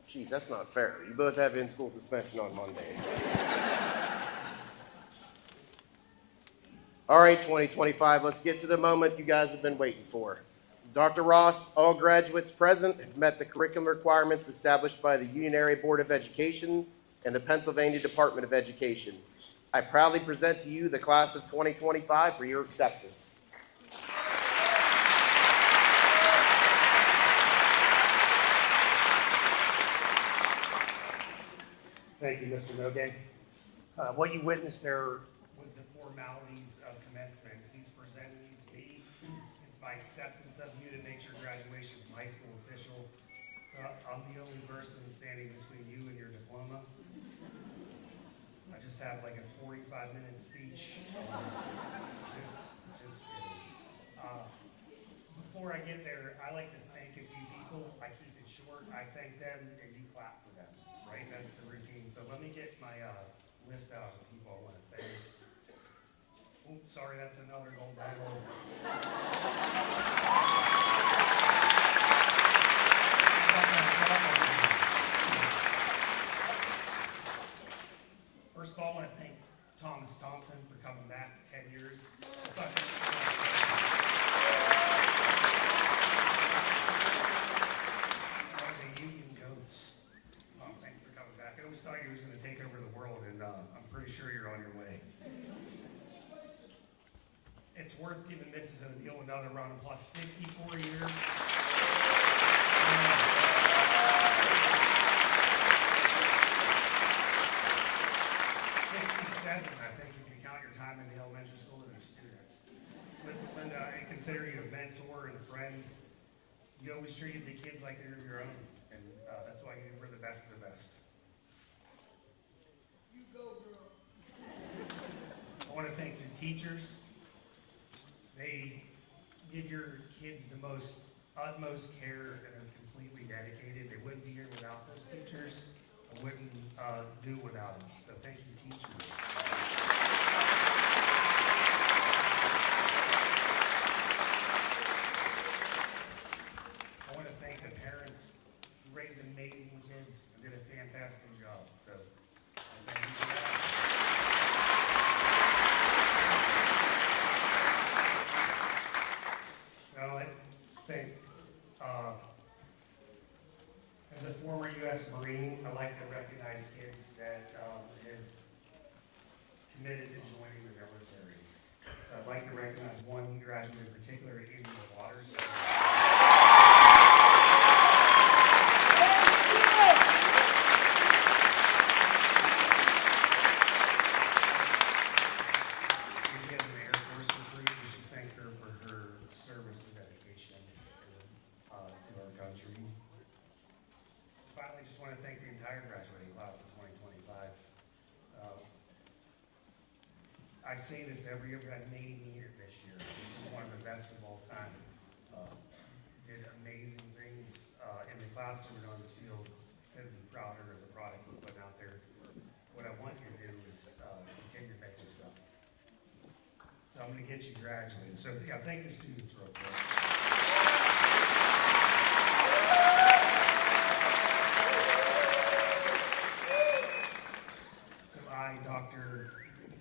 Geez, that's not fair. You both have in-school suspension on Monday. All right, 2025, let's get to the moment you guys have been waiting for. Dr. Ross, all graduates present have met the curriculum requirements established by the Union Area Board of Education and the Pennsylvania Department of Education. I proudly present to you the class of 2025 for your acceptance. Thank you, Mr. Nogue. What you witnessed there was the formalities of commencement. He's presenting you to me. It's my acceptance of you that makes your graduation from high school official. So I'm the only person standing between you and your diploma. I just have like a 45-minute speech. Just kidding. Before I get there, I like to thank a few people. I keep it short. I thank them and you clap for them, right? That's the routine. So let me get my list out of people I want to thank. Oops, sorry, that's another gold medal. First of all, I want to thank Thomas Thompson for coming back 10 years. Union Goats. Thanks for coming back. I always thought you was going to take over the world, and I'm pretty sure you're on your way. It's worth giving Mrs. O'Neill another round of applause. 54 years. 67, I think, if you count your time in the elementary school as a student. Listen, Linda, I consider you a mentor and a friend. You always treated the kids like they're your own, and that's why you were the best of the best. You go, girl. I want to thank your teachers. They give your kids the utmost care and are completely dedicated. They wouldn't be here without those teachers. I wouldn't do without them. So thank you, teachers. I want to thank the parents. You raised amazing kids and did a fantastic job. So thank you for that. Now, I think, as a former U.S. Marine, I like to recognize kids that have committed to joining the military. So I'd like to recognize one graduate in particular, Amy Waters. She is an Air Force recruit. We should thank her for her service and dedication to our country. Finally, just want to thank the entire graduating class of 2025. I say this every year, but I may mean it this year. This is one of the best of all time. Did amazing things in the classroom and on the field. Couldn't be prouder of the product we're putting out there. What I want you to do is continue to make this go. So I'm going to get you graduated. So yeah, thank the students real quick. So I, Dr.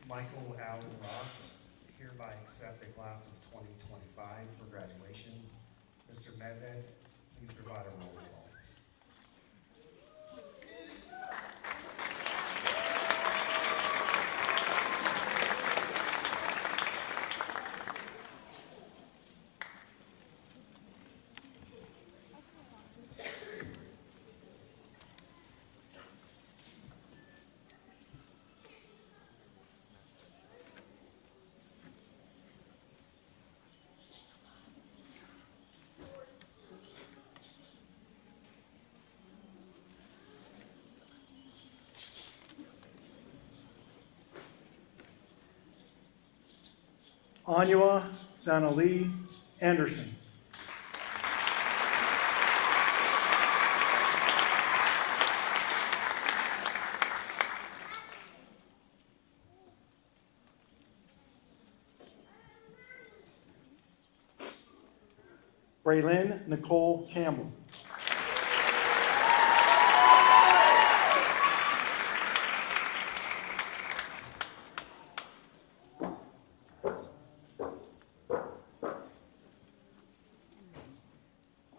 Michael Allen Ross, hereby accept the class of 2025 for graduation. Mr. Medved, please provide a roll call. Anua Sanali Anderson. Braylyn Nicole Campbell.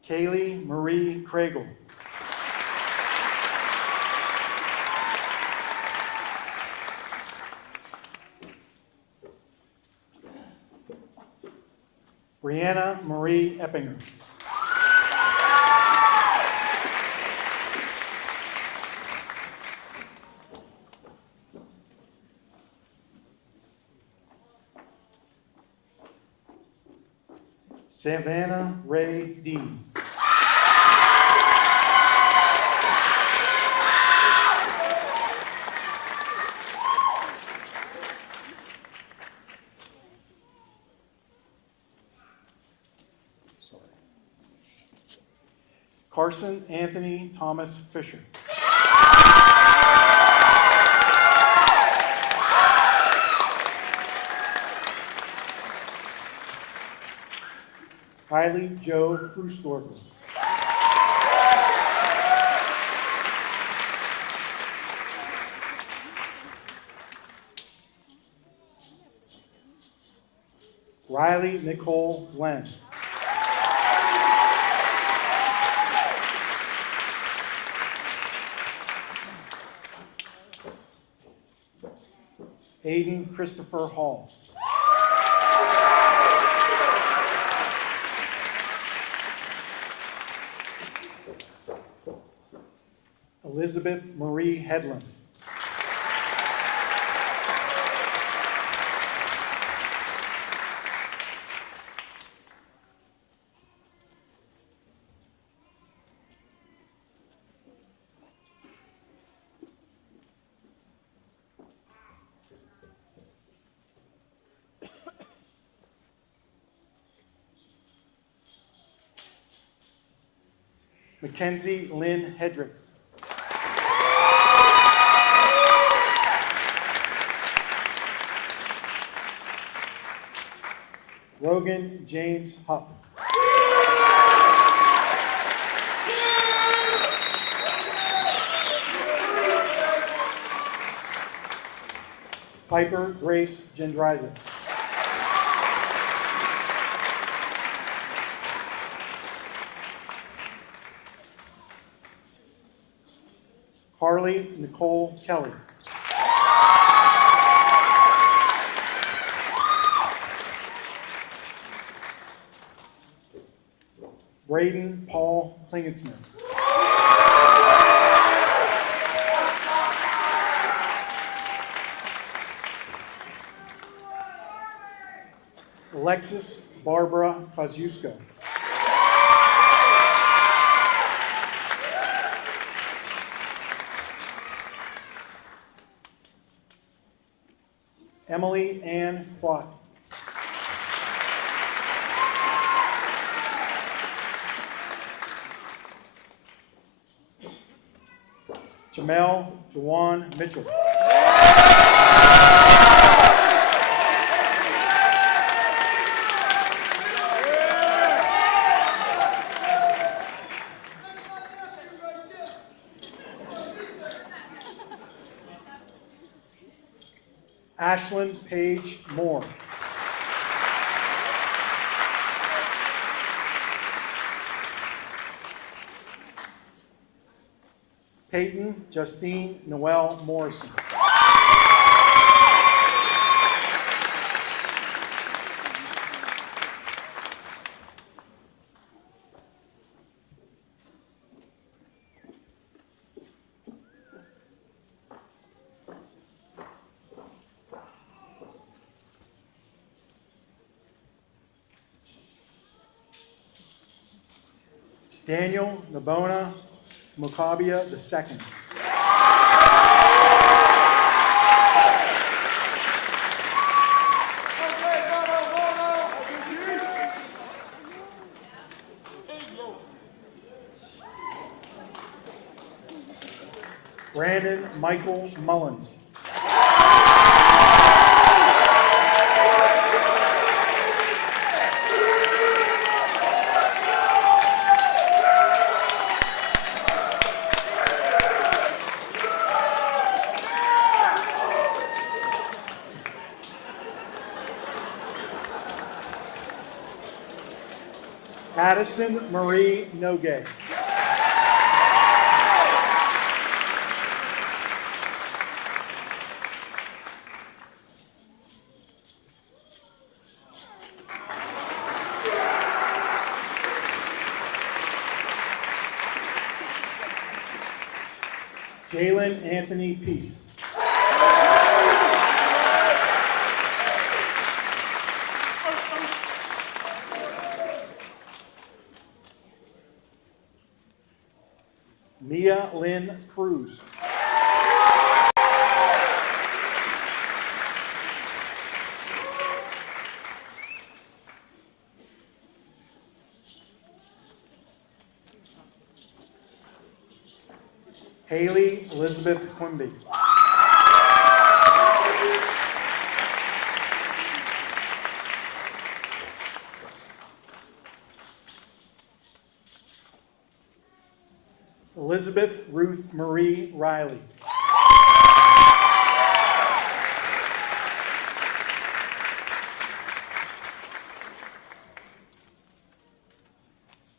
Kaylee Marie Craigle. Brianna Marie Eppinger. Savannah Ray Dean. Carson Anthony Thomas Fisher. Kylie Joe Krustorfer. Riley Nicole Glenn. Aiden Christopher Hall. Elizabeth Marie Headland. Mackenzie Lynn Hedrick. Rogan James Hupp. Piper Grace Gendriza. Carly Nicole Kelly. Braden Paul Klingensmith. Alexis Barbara Kosciuszko. Emily Ann Quat. Jamel Jawan Mitchell. Ashlyn Page Moore. Peyton Justine Noel Morrison. Daniel Nabona Mukabia II. Brandon Michael Mullins. Addison Marie Nogue. Jalen Anthony Peace. Mia Lynn Cruz. Haley Elizabeth Quimby. Elizabeth Ruth Marie Riley.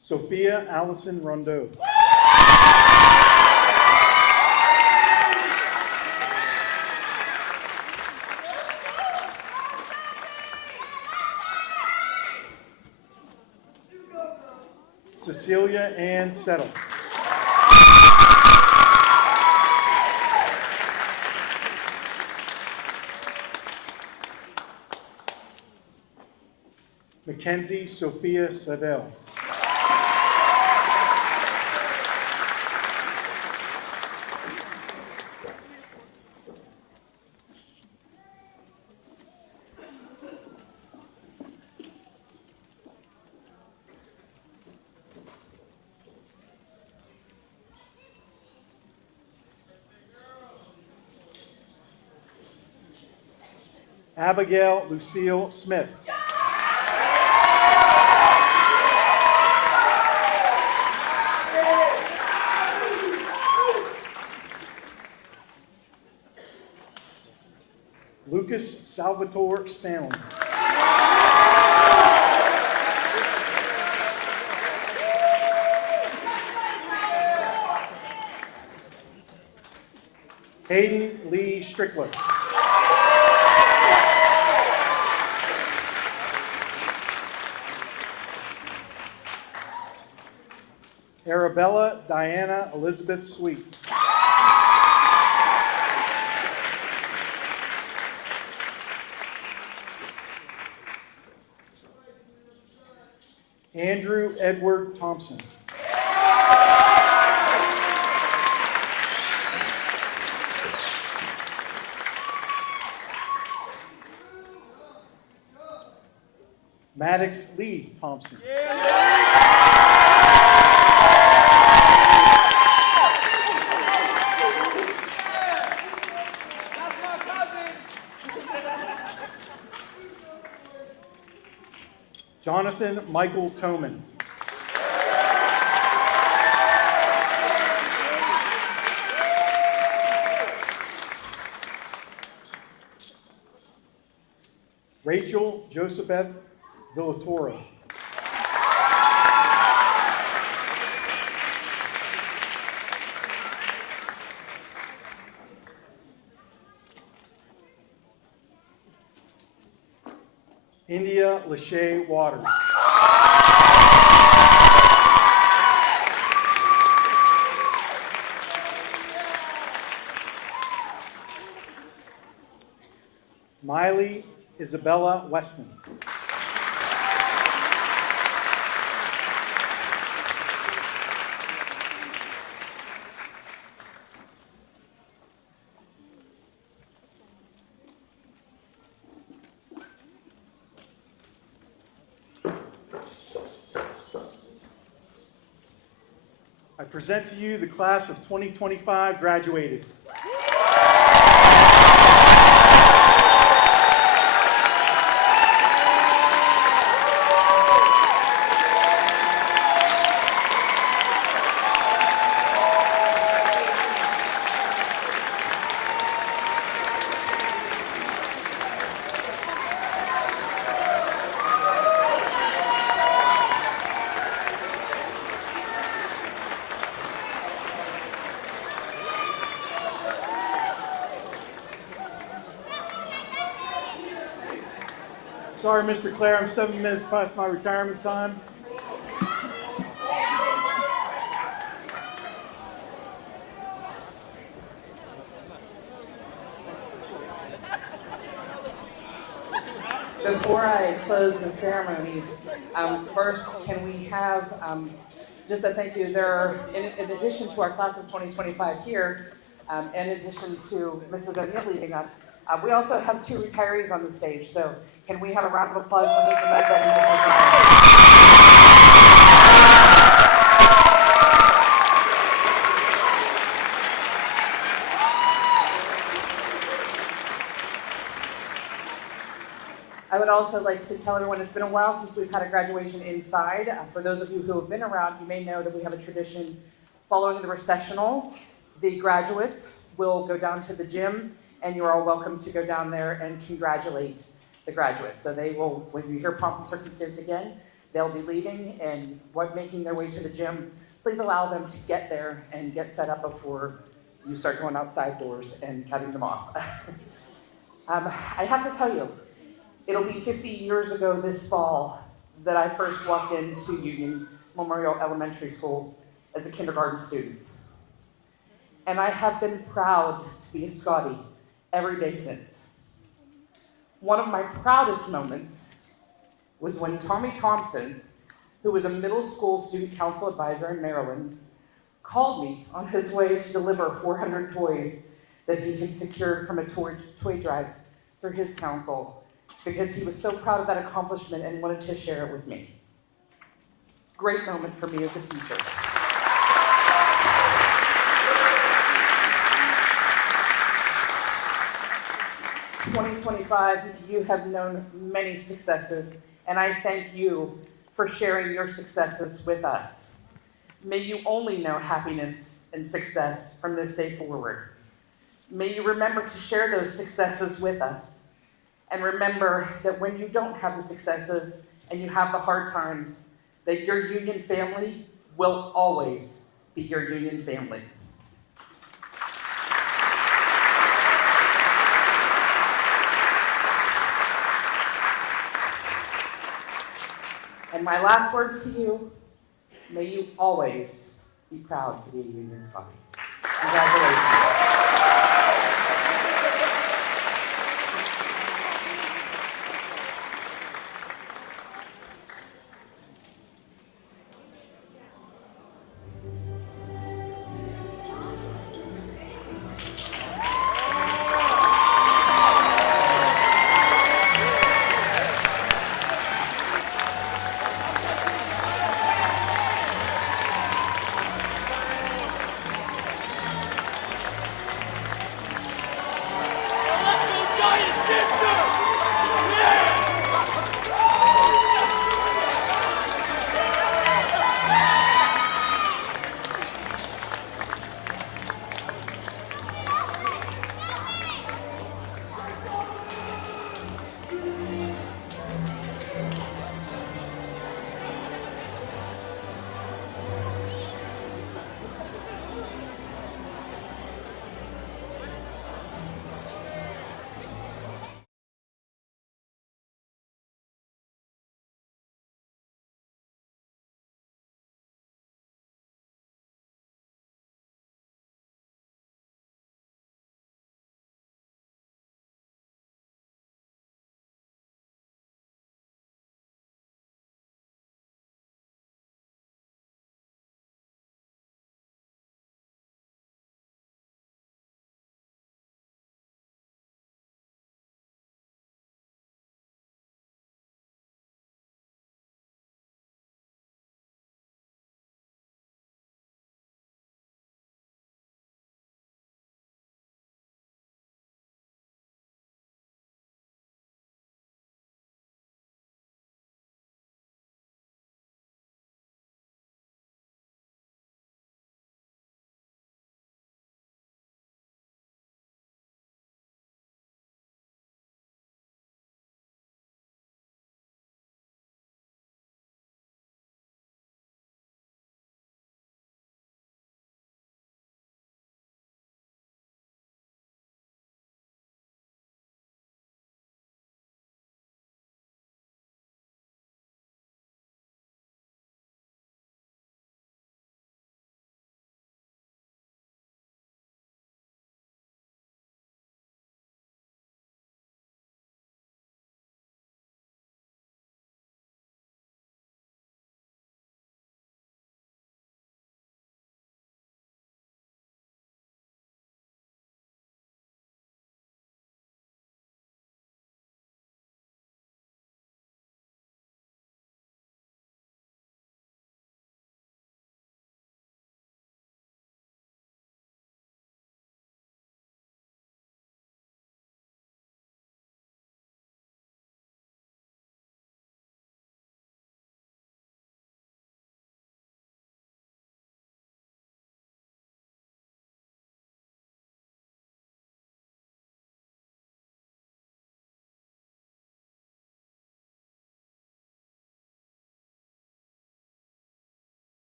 Sophia Allison Rondeau. Cecilia Ann Settle. Mackenzie Sophia Savell. Abigail Lucille Smith. Lucas Salvatore Stanley. Hayden Lee Strickler. Arabella Diana Elizabeth Sweet. Andrew Edward Thompson. Maddox Lee Thompson. Jonathan Michael Toman. Rachel Josepheth Villatoro. India Lachey Waters. Miley Isabella Weston. I present to you the class of 2025 graduated. Sorry, Mr. Clare, I'm 7 minutes past my retirement time. Before I close the ceremonies, first, can we have just a thank you. There are, in addition to our class of 2025 here, in addition to Mrs. O'Neill leading us, we also have 2 retirees on the stage. So can we have a round of applause for Mr. Medved and Mrs. Ryan? I would also like to tell everyone it's been a while since we've had a graduation inside. For those of you who have been around, you may know that we have a tradition following the recessional. The graduates will go down to the gym, and you're all welcome to go down there and congratulate the graduates. So they will, when you hear pomp and circumstance again, they'll be leaving and making their way to the gym. Please allow them to get there and get set up before you start going outside doors and cutting them off. I have to tell you, it'll be 50 years ago this fall that I first walked into Union Memorial Elementary School as a kindergarten student. And I have been proud to be a Scottie every day since. One of my proudest moments was when Tommy Thompson, who was a middle school student council advisor in Maryland, called me on his way to deliver 400 toys that he had secured from a toy drive for his council, because he was so proud of that accomplishment and wanted to share it with me. Great moment for me as a teacher. In 2025, you have known many successes, and I thank you for sharing your successes with us. May you only know happiness and success from this day forward. May you remember to share those successes with us. And remember that when you don't have the successes and you have the hard times, that your Union family will always be your Union family. And my last words to you, may you always be proud to be a Union Scottie. Congratulations.